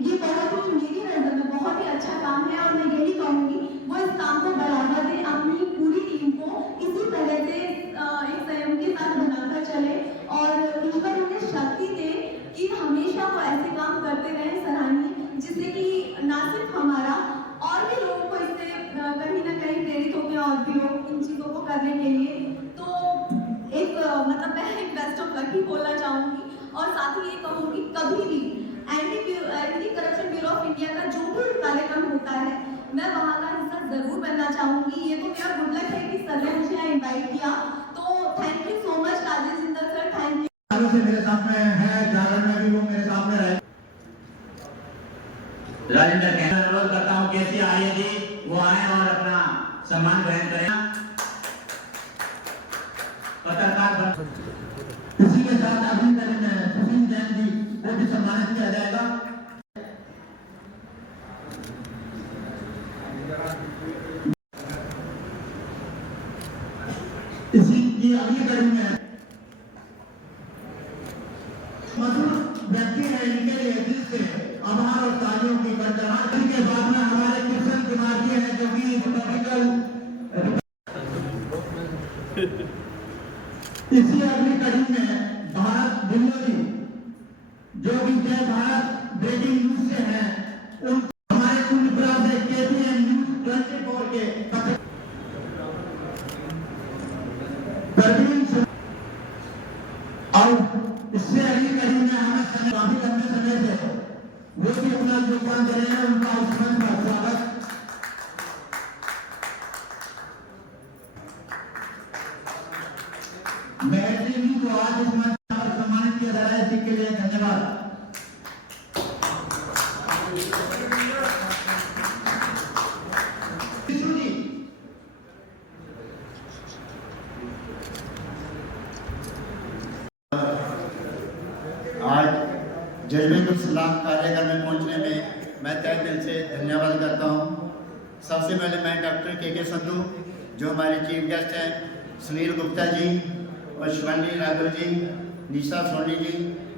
ये बहुत ही, मेरी नज़र में बहुत ही अच्छा काम है। और मैं यही कहूँगी वो इस काम को बढ़ावा दें, अपनी पूरी टीम को इसी तरह से एक संयम के साथ बनाकर चले और ईश्वर उन्हें शक्ति दे कि हमेशा वो ऐसे काम करते रहें सराहनीय, जिससे कि ना सिर्फ हमारा और भी लोगों को इससे कहीं ना कहीं प्रेरित होंगे और भी लोग इन चीज़ों को करने के लिए। तो एक मतलब मैं एक बेस्ट ऑफ लक ही बोलना चाहूँगी और साथ ही ये कहूँगी कभी भी anti corruption bureau of India का जो भी कार्यक्रम होता है मैं वहाँ का हिस्सा जरूर बनना चाहूँगी। ये तो मेरा गुड लक है कि सर ने मुझे यहाँ इन्वाइट किया, तो thank you so much Rajesh Jindal sir, thank you. से मेरे साथ में है, जागरण में भी वो मेरे सामने रहे। राजेंद्र कहना अनुरोध करता हूँ कैसे आर्य जी वो आए और अपना सम्मान ग्रहण करें। पत्रकार बन इसी के साथ अभी सुशील जैन जी को भी सम्मानित किया जाएगा। इसी की अगली कड़ी में मधुर व्यक्ति है, इनके लिए दिल से आभार और तालियों की गड़गड़ाहट के बाद में हमारे कृष्ण कुमार जी हैं जो कि इसी अगली कड़ी में भारत भिल्लो जी जो कि जय भारत ब्रेकिंग न्यूज से हैं, उन हमारे कुंडपुरा से KBN न्यूज 24 के और इससे अगली कड़ी में हमें काफी लंबे समय से वो भी अपना योगदान दे रहे हैं, उनका उसमें स्वागत। मेहर जी भी जो आज इस मंच पर सम्मानित किया जा रहा है, इसी के लिए धन्यवाद। आज जज्बे सलाम कार्यक्रम में पहुंचने में मैं तहे दिल से धन्यवाद करता हूं। सबसे पहले मैं डॉक्टर के संधू जो हमारे चीफ गेस्ट हैं, सुनील गुप्ता जी और शिवानी राघव जी, निशा सोनी जी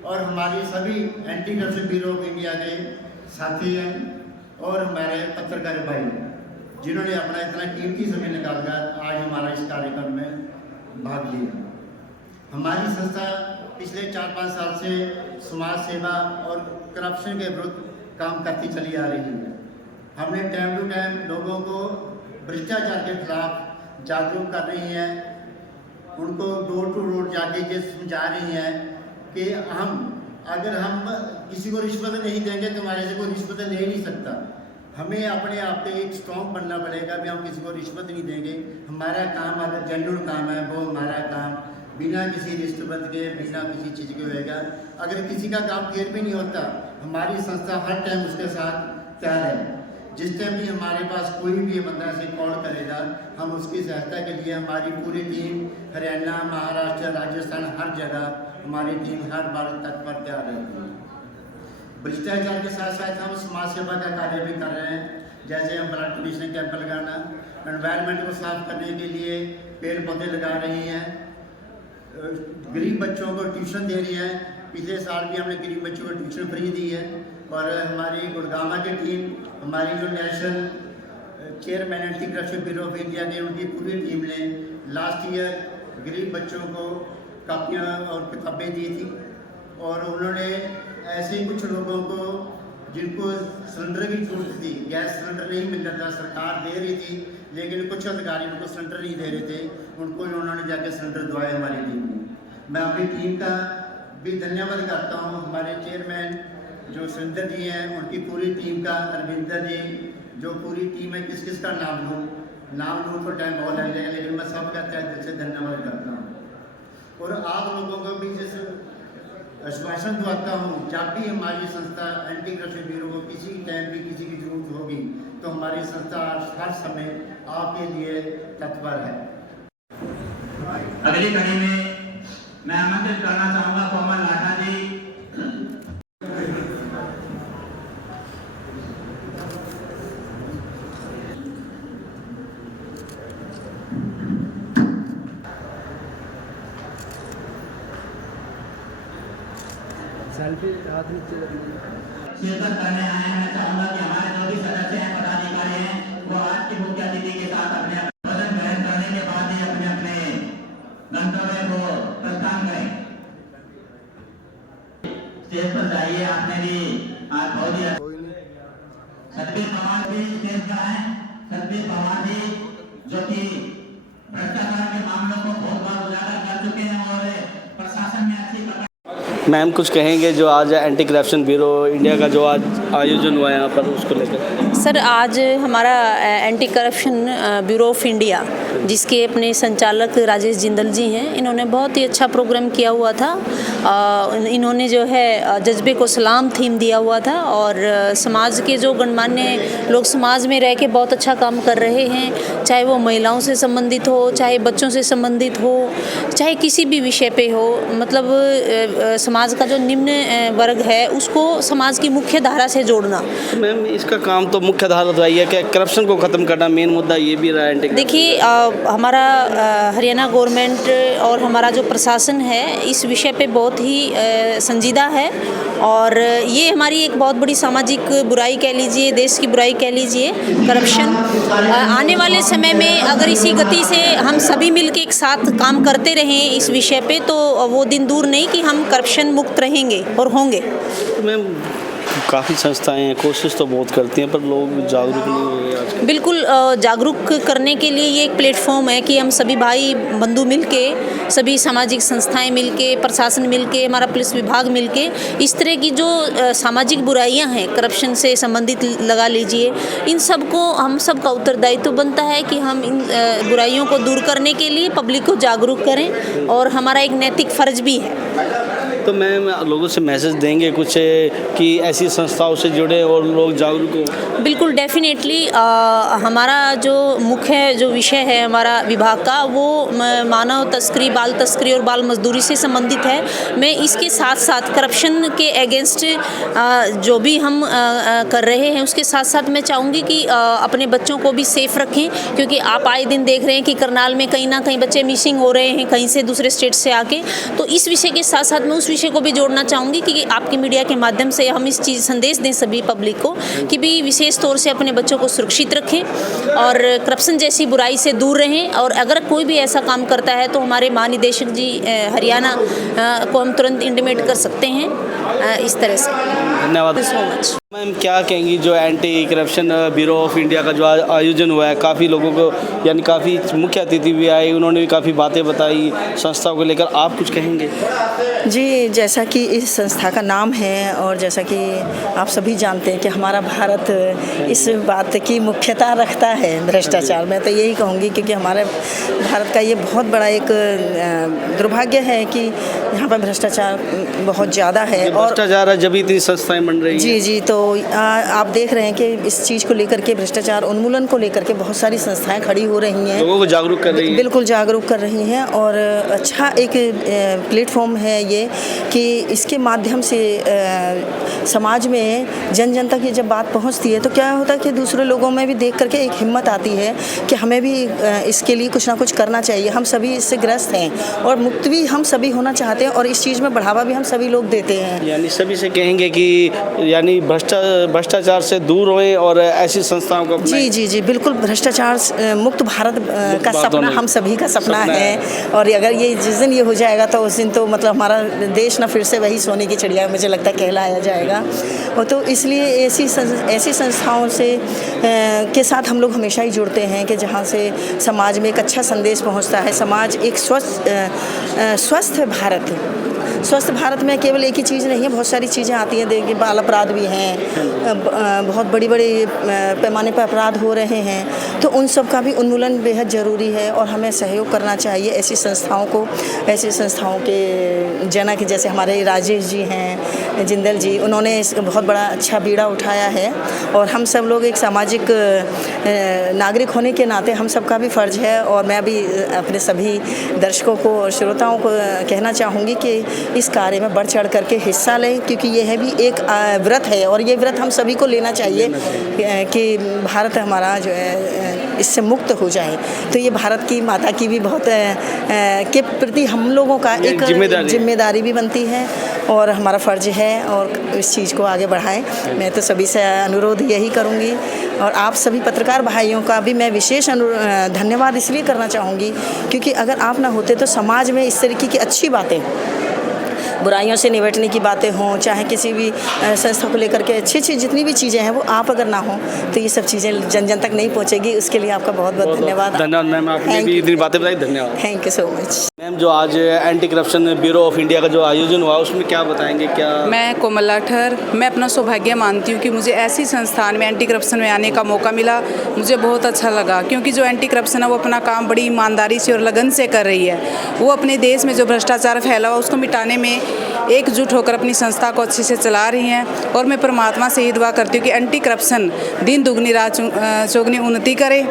और हमारी सभी anti corruption bureau of India के साथी हैं और हमारे पत्रकार भाई जिन्होंने अपना इतना कीमती समय निकालकर आज हमारा इस कार्यक्रम में भाग लिया। हमारी संस्था पिछले 4-5 साल से समाज सेवा और करप्शन के विरुद्ध काम करती चली आ रही है। हमने टाइम टू टाइम लोगों को भ्रष्टाचार के खिलाफ जागरूक कर रही हैं, उनको डोर टू डोर जाके ये समझा रही हैं कि अगर हम किसी को रिश्वत नहीं देंगे तो हमारे से कोई रिश्वत ले ही नहीं सकता। हमें अपने आप पे एक स्ट्रॉन्ग बनना पड़ेगा भी हम किसी को रिश्वत नहीं देंगे। हमारा काम अगर जेन्युइन काम है वो हमारा काम बिना किसी रिश्वत के, बिना किसी चीज़ के होएगा। अगर किसी का काम क्लियर भी नहीं होता, हमारी संस्था हर टाइम उसके साथ तैयार है। जिस टाइम भी हमारे पास कोई भी बंदा ऐसे कॉल करेगा, हम उसकी सहायता के लिए हमारी पूरी टीम हरियाणा, महाराष्ट्र, राजस्थान, हर जगह हमारी टीम हर बार तत्पर तैयार रहती है। भ्रष्टाचार के साथ साथ हम समाज सेवा का कार्य भी कर रहे हैं, जैसे हम ब्लड डोनेशन कैंप लगाना, एनवायरनमेंट को साफ करने के लिए पेड़ पौधे लगा रही हैं, गरीब बच्चों को ट्यूशन दे रही है। पिछले साल भी हमने गरीब बच्चों को ट्यूशन फ्री दी है। और हमारी गुड़गामा की टीम, हमारी जो national chairman anti corruption bureau of India की उनकी पूरी टीम ने लास्ट ईयर गरीब बच्चों को कापियाँ और किताबें दी थी। और उन्होंने ऐसे कुछ लोगों को जिनको सिलेंडर की जरूरत थी, गैस सिलेंडर नहीं मिल रहा था, सरकार दे रही थी, लेकिन कुछ अधिकारी उनको सिलेंडर नहीं दे रहे थे, उनको उन्होंने जाकर सिलेंडर दवाए हमारी टीम ने। मैं अपनी टीम का भी धन्यवाद करता हूँ। हमारे चेयरमैन जो सुरेंद्र जी हैं, उनकी पूरी टीम का, अरविंदर जी, जो पूरी टीम है, किस किस का नाम लूँ तो टाइम बहुत लग जाएगा, लेकिन मैं सबका तहे दिल से धन्यवाद करता हूँ। और आप लोगों को भी जैसे आश्वासन दिलाता हूँ, जब भी हमारी संस्था एंटी करप्शन ब्यूरो को किसी टाइम भी किसी की जरूरत होगी तो हमारी संस्था हर समय आपके लिए तत्पर है। अगली कड़ी में मैं आमंत्रित करना चाहूंगा कोमल लाठा जी। सेल्फी हाथ नीचे शिरकत करने आए हैं। मैं चाहूंगा कि हमारे जो भी सदस्य हैं, पदाधिकारी हैं, वो आज की मुख्य अतिथि के साथ अपने भोजन ग्रहण करने के बाद ही अपने अपने गंतव्य को प्रस्थान करें। स्टेज पर जाइए। आपने भी आज बहुत ही सतबीर पवार भी स्टेज पर हैं। सतबीर पवार जी जो कि भ्रष्टाचार के मामलों को बहुत बार उजागर कर चुके हैं और प्रशासन में अच्छी मैम कुछ कहेंगे जो आज एंटी करप्शन ब्यूरो इंडिया का जो आज आयोजन हुआ है यहाँ पर, उसको लेकर? सर, आज हमारा anti corruption bureau of India, जिसके अपने संचालक राजेश जिंदल जी हैं, इन्होंने बहुत ही अच्छा प्रोग्राम किया हुआ था। इन्होंने जो है जज्बे को सलाम थीम दिया हुआ था और समाज के जो गणमान्य लोग समाज में रह के बहुत अच्छा काम कर रहे हैं, चाहे वो महिलाओं से संबंधित हो, चाहे बच्चों से संबंधित हो, चाहे किसी भी विषय पे हो, मतलब समाज का जो निम्न वर्ग है उसको समाज की मुख्य धारा से जोड़ना। मैम इसका काम तो मुख्य धारा तो है कि करप्शन को ख़त्म करना, मेन मुद्दा ये भी रहा है। देखिए, हमारा हरियाणा गवर्नमेंट और हमारा जो प्रशासन है इस विषय पे बहुत ही संजीदा है और ये हमारी एक बहुत बड़ी सामाजिक बुराई कह लीजिए, देश की बुराई कह लीजिए, करप्शन। आने वाले समय में अगर इसी गति से हम सभी मिलकर एक साथ काम करते रहें इस विषय पे, तो वो दिन दूर नहीं कि हम करप्शन मुक्त रहेंगे और होंगे। मैम काफ़ी संस्थाएं हैं, कोशिश तो बहुत करती हैं, पर लोग जागरूक नहीं हो रहे आज। बिल्कुल, जागरूक करने के लिए ये एक प्लेटफॉर्म है कि हम सभी भाई बंधु मिलके, सभी सामाजिक संस्थाएं मिलके, प्रशासन मिलके, हमारा पुलिस विभाग मिलके इस तरह की जो सामाजिक बुराइयां हैं करप्शन से संबंधित लगा लीजिए, इन सब को हम सब का उत्तरदायित्व तो बनता है कि हम इन बुराइयों को दूर करने के लिए पब्लिक को जागरूक करें और हमारा एक नैतिक फ़र्ज भी है। तो मैम लोगों से मैसेज देंगे कुछ कि ऐसी संस्थाओं से जुड़े और लोग जागरूक हों? बिल्कुल, डेफिनेटली। हमारा जो मुख्य जो विषय है हमारा विभाग का, वो मानव तस्करी, बाल तस्करी और बाल मजदूरी से संबंधित है। मैं इसके साथ साथ करप्शन के अगेंस्ट जो भी हम कर रहे हैं उसके साथ साथ मैं चाहूँगी कि अपने बच्चों को भी सेफ रखें, क्योंकि आप आए दिन देख रहे हैं कि करनाल में कहीं ना कहीं बच्चे मिसिंग हो रहे हैं, कहीं से दूसरे स्टेट से आके। तो इस विषय के साथ साथ मैं उस विषय को भी जोड़ना चाहूँगी कि आपकी मीडिया के माध्यम से हम इस चीज़ संदेश दें सभी पब्लिक को कि भी विशेष तौर से अपने बच्चों को सुरक्षित रखें और करप्शन जैसी बुराई से दूर रहें। और अगर कोई भी ऐसा काम करता है तो हमारे महानिदेशक जी हरियाणा को हम तुरंत इंटीमेट कर सकते हैं इस तरह से। धन्यवाद सो मच। मैम क्या कहेंगी जो anti corruption bureau of India का जो आयोजन हुआ है, काफ़ी लोगों को यानी काफ़ी मुख्य अतिथि भी आए, उन्होंने भी काफ़ी बातें बताई संस्था को लेकर, आप कुछ कहेंगे? जी, जैसा कि इस संस्था का नाम है और जैसा कि आप सभी जानते हैं कि हमारा भारत इस बात की मुख्यता रखता है भ्रष्टाचार में, तो यही कहूँगी क्योंकि हमारे भारत का ये बहुत बड़ा एक दुर्भाग्य है कि यहाँ पर भ्रष्टाचार बहुत ज़्यादा है। और भ्रष्टाचार है जब इतनी संस्थाएं बन रही हैं। जी, तो आप देख रहे हैं कि इस चीज़ को लेकर के, भ्रष्टाचार उन्मूलन को लेकर के बहुत सारी संस्थाएं खड़ी हो रही हैं, लोगों को जागरूक कर रही हैं। बिल्कुल जागरूक कर रही हैं और अच्छा एक प्लेटफॉर्म है ये कि इसके माध्यम से समाज में जन जन तक ये जब बात पहुंचती है तो क्या होता है कि दूसरे लोगों में भी देख करके एक हिम्मत आती है कि हमें भी इसके लिए कुछ ना कुछ करना चाहिए। हम सभी इससे ग्रस्त हैं और मुक्त भी हम सभी होना चाहते हैं और इस चीज़ में बढ़ावा भी हम सभी लोग देते हैं। यानी सभी से कहेंगे कि यानी भ्रष्टाचार से दूर होएं और ऐसी संस्थाओं को जी जी जी बिल्कुल, भ्रष्टाचार मुक्त भारत का सपना हम सभी का सपना है और अगर ये जिस दिन ये हो जाएगा तो उस दिन तो मतलब हमारा देश ना फिर से वही सोने की चिड़िया मुझे लगता है कहलाया जाएगा। और तो इसलिए ऐसी संस्थाओं से के साथ हम लोग हमेशा ही जुड़ते हैं कि जहाँ से समाज में एक अच्छा संदेश पहुँचता है। समाज एक स्वस्थ भारत में केवल एक ही चीज़ नहीं है, बहुत सारी चीज़ें आती हैं। देखिए बाल अपराध भी हैं, बहुत बड़ी पैमाने पर अपराध हो रहे हैं, तो उन सब का भी उन्मूलन बेहद ज़रूरी है और हमें सहयोग करना चाहिए ऐसी संस्थाओं को। ऐसी संस्थाओं के जनक जैसे हमारे राजेश जी हैं, जिंदल जी, उन्होंने बहुत बड़ा अच्छा बीड़ा उठाया है और हम सब लोग एक सामाजिक नागरिक होने के नाते हम सबका भी फ़र्ज़ है। और मैं भी अपने सभी दर्शकों को और श्रोताओं को कहना चाहूँगी कि इस कार्य में बढ़ चढ़ करके हिस्सा लें, क्योंकि यह भी एक व्रत है और ये व्रत हम सभी को लेना चाहिए कि भारत हमारा जो है इससे मुक्त हो जाए। तो ये भारत की माता की भी बहुत के प्रति हम लोगों का एक जिम्मेदारी भी बनती है और हमारा फ़र्ज़ है और इस चीज़ को आगे बढ़ाएं। मैं तो सभी से अनुरोध यही करूँगी और आप सभी पत्रकार भाइयों का भी मैं विशेष धन्यवाद इसलिए करना चाहूँगी क्योंकि अगर आप ना होते तो समाज में इस तरीके की अच्छी बातें, बुराइयों से निपटने की बातें हों, चाहे किसी भी संस्था को लेकर के अच्छी जितनी भी चीज़ें हैं वो आप अगर ना हो तो ये सब चीज़ें जन जन तक नहीं पहुंचेगी। उसके लिए आपका बहुत बहुत धन्यवाद। धन्यवाद मैम, आपने भी इतनी बातें बताई, धन्यवाद। Thank you so much ma'am. जो आज anti corruption bureau of India का जो आयोजन हुआ उसमें क्या बताएंगे? क्या मैं कोमल लाठर, मैं अपना सौभाग्य मानती हूँ कि मुझे ऐसी संस्थान में एंटी करप्शन में आने का मौका मिला। मुझे बहुत अच्छा लगा क्योंकि जो एंटी करप्शन है वो अपना काम बड़ी ईमानदारी से और लगन से कर रही है। वो अपने देश में जो भ्रष्टाचार फैला हुआ उसको मिटाने में एकजुट होकर अपनी संस्था को अच्छे से चला रही हैं और मैं परमात्मा से ये दुआ करती हूँ कि एंटी करप्शन दिन दुगनी रात चौगनी उन्नति करे।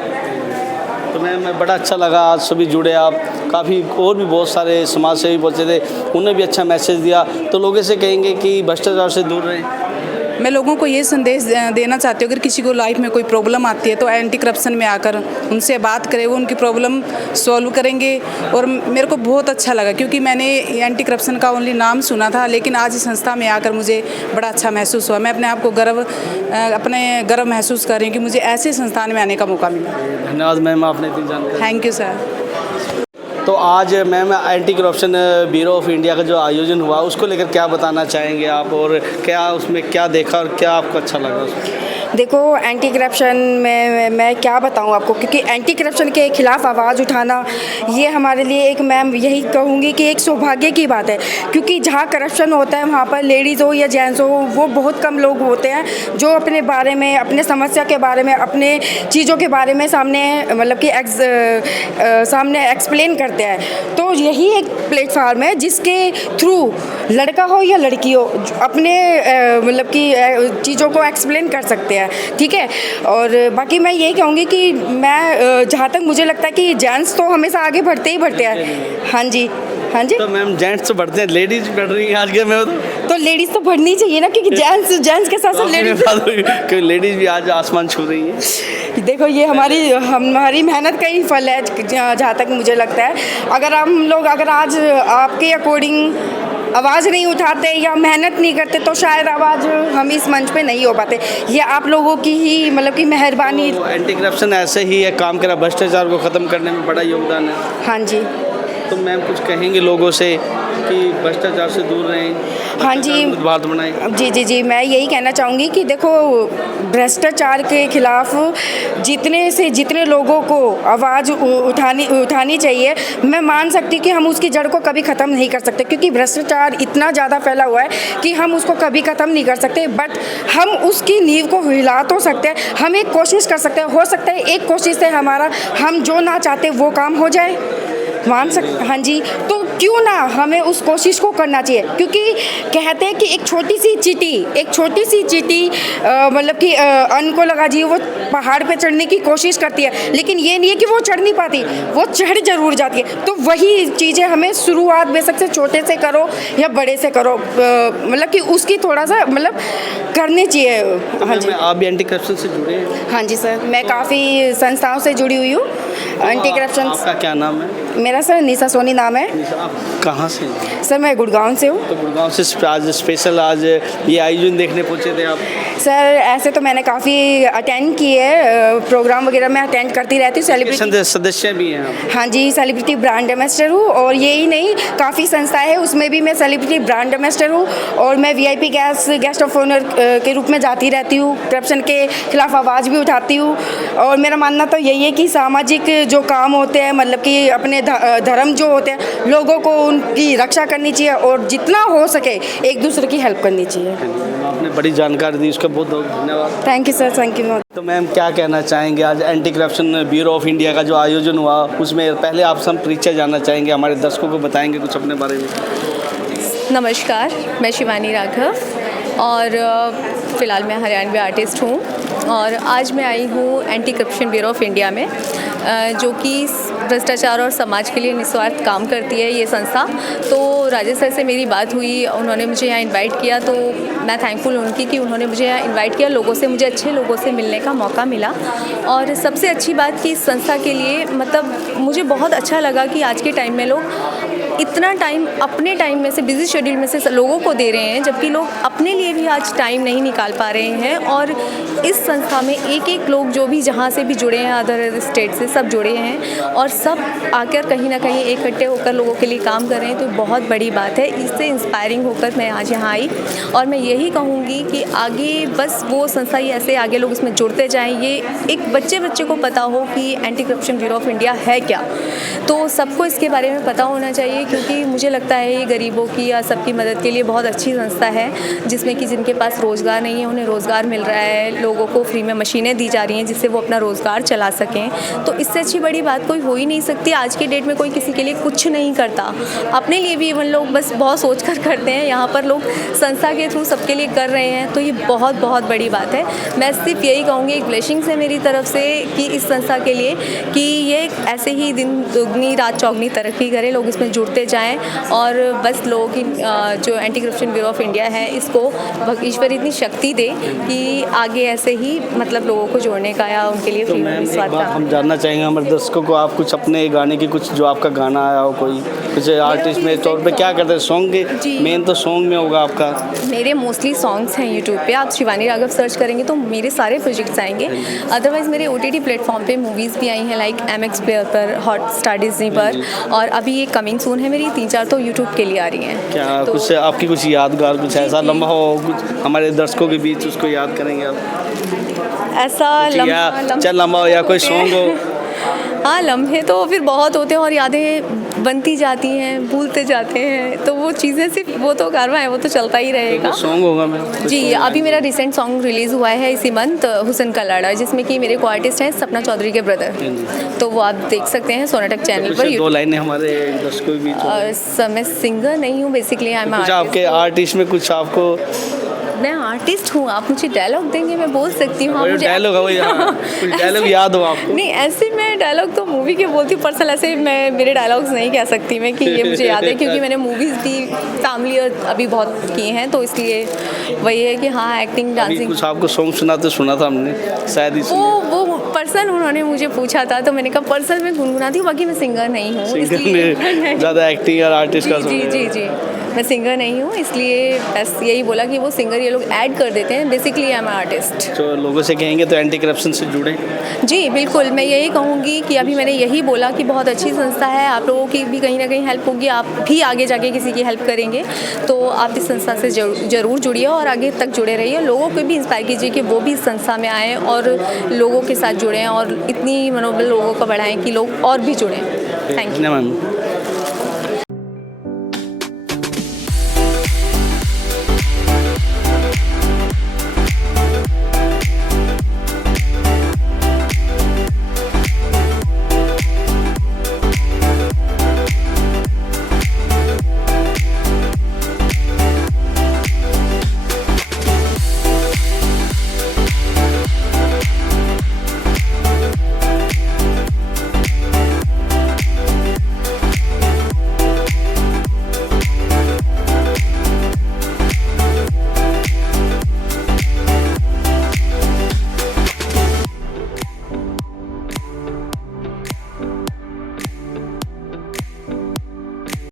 तो मैं बड़ा अच्छा लगा, आज सभी जुड़े आप, काफ़ी और भी बहुत सारे समाज सेवी पहुँचे थे, उन्हें भी अच्छा मैसेज दिया। तो लोगों से कहेंगे कि भ्रष्टाचार से दूर रहें। मैं लोगों को ये संदेश देना चाहती हूँ अगर किसी को लाइफ में कोई प्रॉब्लम आती है तो एंटी करप्शन में आकर उनसे बात करें, वो उनकी प्रॉब्लम सॉल्व करेंगे। और मेरे को बहुत अच्छा लगा क्योंकि मैंने एंटी करप्शन का ओनली नाम सुना था, लेकिन आज इस संस्था में आकर मुझे बड़ा अच्छा महसूस हुआ। मैं अपने आप को गर्व महसूस कर रही हूँ कि मुझे ऐसे संस्थान में आने का मौका मिला। धन्यवाद मैम, आपने इतनी जानकारी। Thank you sir. तो आज ma'am anti corruption bureau of India का जो आयोजन हुआ उसको लेकर क्या बताना चाहेंगे आप और क्या उसमें क्या देखा और क्या आपको अच्छा लगा उसमें? देखो एंटी करप्शन में मैं क्या बताऊं आपको, क्योंकि एंटी करप्शन के खिलाफ आवाज़ उठाना ये हमारे लिए एक, मैं यही कहूँगी कि एक सौभाग्य की बात है। क्योंकि जहाँ करप्शन होता है वहाँ पर लेडीज़ हो या जेंट्स हो वो बहुत कम लोग होते हैं जो अपने बारे में, अपने समस्या के बारे में, अपने चीज़ों के बारे में सामने मतलब कि सामने एक्सप्लेन करते हैं। तो यही एक प्लेटफार्म है जिसके थ्रू लड़का हो या लड़की हो अपने मतलब कि चीज़ों को एक्सप्लेन कर सकते हैं। ठीक है। और बाकी मैं यही कहूँगी कि मैं जहाँ तक मुझे लगता है कि जेंट्स तो हमेशा आगे बढ़ते ही बढ़ते हैं। हाँ जी, हाँ जी। तो मैम जेंट्स तो बढ़ते हैं, लेडीज बढ़ रही हैं आज के में तो लेडीज़ तो बढ़नी चाहिए ना, क्योंकि जेंट्स के साथ साथ लेडीज़ भी आज आसमान छू रही है। देखो ये हमारी मेहनत का ही फल है जहाँ तक मुझे लगता है। अगर आज आपके अकॉर्डिंग आवाज़ नहीं उठाते या मेहनत नहीं करते तो शायद आवाज़ हम इस मंच पे नहीं हो पाते। ये आप लोगों की ही मतलब कि मेहरबानी। तो एंटी करप्शन ऐसे ही है काम करा, भ्रष्टाचार को ख़त्म करने में बड़ा योगदान है। हाँ जी। तो मैम कुछ कहेंगे लोगों से कि भ्रष्टाचार से दूर रहें? हाँ जी, बात बनाएं। जी मैं यही कहना चाहूँगी कि देखो भ्रष्टाचार के खिलाफ जितने लोगों को आवाज़ उठानी चाहिए। मैं मान सकती हूँ कि हम उसकी जड़ को कभी ख़त्म नहीं कर सकते क्योंकि भ्रष्टाचार इतना ज़्यादा फैला हुआ है कि हम उसको कभी ख़त्म नहीं कर सकते, बट हम उसकी नींव को हिला तो सकते हैं। हम एक कोशिश कर सकते हैं, हो सकता है एक कोशिश से हम जो ना चाहते वो काम हो जाए। हाँ जी। तो क्यों ना हमें उस कोशिश को करना चाहिए, क्योंकि कहते हैं कि एक छोटी सी चींटी मतलब कि अन्न को लगा जी वो पहाड़ पे चढ़ने की कोशिश करती है, लेकिन ये नहीं है कि वो चढ़ नहीं पाती, वो चढ़ जरूर जाती है। तो वही चीज़ें हमें शुरुआत बेशक से छोटे से करो या बड़े से करो, मतलब कि उसकी थोड़ा सा मतलब करनी चाहिए। हाँ जी, आप भी एंटी करप्शन से जुड़े हैं? हाँ जी सर, मैं काफ़ी संस्थाओं से जुड़ी हुई हूँ एंटी करप्शन। आपका क्या नाम है? मेरा सर निशा सोनी नाम है। आप कहाँ से? सर मैं गुड़गांव से हूँ। तो गुड़गांव से आज स्पेशल आज ये आयोजन देखने पहुँचे थे आप? सर ऐसे तो मैंने काफ़ी अटेंड किए प्रोग्राम वगैरह, मैं अटेंड करती रहती हूँ। सेलिब्रिटी सदस्य भी हैं आप? हाँ जी, सेलिब्रिटी ब्रांड एम्बेसडर हूँ, और यही नहीं काफ़ी संस्थाएं हैं उसमें भी मैं सेलिब्रिटी ब्रांड एम्बेसडर हूँ, और मैं VIP गेस्ट ऑफ ऑनर के रूप में जाती रहती हूँ, करप्शन के खिलाफ आवाज़ भी उठाती हूँ। और मेरा मानना तो यही है कि सामाजिक जो काम होते हैं, मतलब कि अपने धर्म जो होते हैं, लोगों को उनकी रक्षा करनी चाहिए और जितना हो सके एक दूसरे की हेल्प करनी चाहिए। आपने बड़ी जानकारी दी, उसका बहुत बहुत धन्यवाद। Thank you sir, thank you. तो मैम क्या कहना चाहेंगे, आज anti corruption bureau of India का जो आयोजन हुआ उसमें पहले आप सब परिचय जानना चाहेंगे, हमारे दर्शकों को बताएंगे कुछ अपने बारे में? नमस्कार, मैं शिवानी राघव और फ़िलहाल मैं हरियाणवी आर्टिस्ट हूँ, और आज मैं आई हूँ anti corruption bureau of India में, जो कि भ्रष्टाचार और समाज के लिए निस्वार्थ काम करती है ये संस्था। तो राजेश सर से मेरी बात हुई, उन्होंने मुझे यहाँ इनवाइट किया, तो मैं थैंकफुल उनकी कि उन्होंने मुझे यहाँ इनवाइट किया। लोगों से, मुझे अच्छे लोगों से मिलने का मौका मिला, और सबसे अच्छी बात कि इस संस्था के लिए मतलब मुझे बहुत अच्छा लगा कि आज के टाइम में लोग इतना टाइम अपने टाइम में से, बिजी शेड्यूल में से लोगों को दे रहे हैं, जबकि लोग अपने लिए भी आज टाइम नहीं निकाल पा रहे हैं। और इस संस्था में एक लोग जो भी जहाँ से भी जुड़े हैं, अदर स्टेट से सब जुड़े हैं, और सब आकर कहीं ना कहीं इकट्ठे होकर लोगों के लिए काम कर रहे हैं, तो बहुत बड़ी बात है। इससे इंस्पायरिंग होकर मैं आज यहाँ आई, और मैं यही कहूँगी कि आगे बस वो संस्था ही ऐसे आगे लोग इसमें जुड़ते जाएँ। ये एक बच्चे को पता हो कि anti corruption bureau of India है क्या, तो सबको इसके बारे में पता होना चाहिए, क्योंकि मुझे लगता है ये गरीबों की या सबकी मदद के लिए बहुत अच्छी संस्था है, जिसमें कि जिनके पास रोज़गार नहीं है उन्हें रोज़गार मिल रहा है, लोगों को फ्री में मशीनें दी जा रही हैं जिससे वो अपना रोज़गार चला सकें। तो इससे अच्छी बड़ी बात कोई हो ही नहीं सकती। आज के डेट में कोई किसी के लिए कुछ नहीं करता, अपने लिए भी इवन लोग बस बहुत सोच कर करते हैं। यहाँ पर लोग संस्था के थ्रू सबके लिए कर रहे हैं, तो ये बहुत बहुत बड़ी बात है। मैं सिर्फ यही कहूँगी, एक ब्लेसिंग्स है मेरी तरफ से कि इस संस्था के लिए कि ये ऐसे ही दिन दुगनी रात चौगनी तरक्की करे, लोग इसमें जुड़ते जाएं, और बस लोगों की जो anti corruption bureau of India है इसको ईश्वर इतनी शक्ति दे कि आगे ऐसे ही मतलब लोगों को जोड़ने का या उनके लिए फ्री में स्वाद का। हम जानना चाहेंगे हमारे दर्शकों को, आप कुछ अपने गाने की कुछ जो आपका गाना आया हो, कोई कुछ आर्टिस्ट में तौर पे क्या करते हैं? सॉन्ग के मेन तो सॉन्ग में होगा आपका? मेरे मोस्टली सॉन्ग्स हैं यूट्यूब पे, आप शिवानी राघव सर्च करेंगे तो मेरे सारे प्रोजेक्ट्स आएंगे। अदरवाइज़ मेरे OTT प्लेटफॉर्म पे मूवीज़ भी आई हैं, लाइक MX प्लेयर पर, हॉटस्टार डिज्नी पर, और अभी ये कमिंग सून है मेरी 3-4 तो यूट्यूब के लिए आ रही हैं। क्या तो कुछ आपकी कुछ यादगार कुछ ऐसा लम्हा हो कुछ हमारे दर्शकों के बीच, उसको याद करेंगे आप? ऐसा लम्हा हो या कोई सॉन्ग हो? हाँ, लम्हे तो फिर बहुत होते हैं और यादें बनती जाती हैं, भूलते जाते हैं, तो वो चीज़ें सिर्फ वो तो कारवा है, वो तो चलता ही रहेगा। सॉन्ग होगा मैं जी, अभी मेरा रिसेंट सॉन्ग रिलीज़ हुआ है इसी मंथ, हुसन का लाड़ा, जिसमें कि मेरे को आर्टिस्ट हैं सपना चौधरी के ब्रदर, तो वो आप देख सकते हैं सोनाटक चैनल पर। 2 लाइनें हमारे दर्शकों के बीच। मैं सिंगर नहीं हूँ बेसिकली, आई एम आर्टिस्ट। आपके आर्टिस्ट में कुछ आपको? मैं आर्टिस्ट हूँ, आप मुझे डायलॉग देंगे मैं बोल सकती हूँ। डायलॉग कुछ डायलॉग याद हो आपको? नहीं, ऐसे मैं डायलॉग तो मूवी के बोलती हूँ, पर्सनल ऐसे मैं मेरे डायलॉग्स नहीं कह सकती मैं कि ये मुझे याद है, क्योंकि मैंने मूवीज़ भी फैमिली अभी बहुत की हैं, तो इसलिए वही है कि हाँ, एक्टिंग डांसिंग। कुछ आपको सॉन्ग सुना था हमने शायद वो पर्सन उन्होंने मुझे पूछा था, तो मैंने कहा पर्सन में गुनगुनाती हूँ, बाकी मैं सिंगर नहीं हूँ, इसलिए ज़्यादा एक्टिंग और आर्टिस्ट का। जी, मैं सिंगर नहीं हूँ, इसलिए बस यही बोला कि वो सिंगर ये लोग ऐड कर देते हैं, बेसिकली आई एम आर्टिस्ट। तो लोगों से कहेंगे तो एंटी करप्शन से जुड़े? जी बिल्कुल, मैं यही कहूँगी कि अभी मैंने यही बोला कि बहुत अच्छी संस्था है, आप लोगों की भी कहीं ना कहीं हेल्प होगी, आप भी आगे जाके किसी की हेल्प करेंगे, तो आप इस संस्था से ज़रूर जुड़िए और आगे तक जुड़े रहिए। लोगों को भी इंस्पायर कीजिए कि वो भी इस संस्था में आएँ और लोगों के साथ जुड़ें, और इतनी मनोबल लोगों का बढ़ाएँ कि लोग और भी जुड़ें। Thank you ma'am.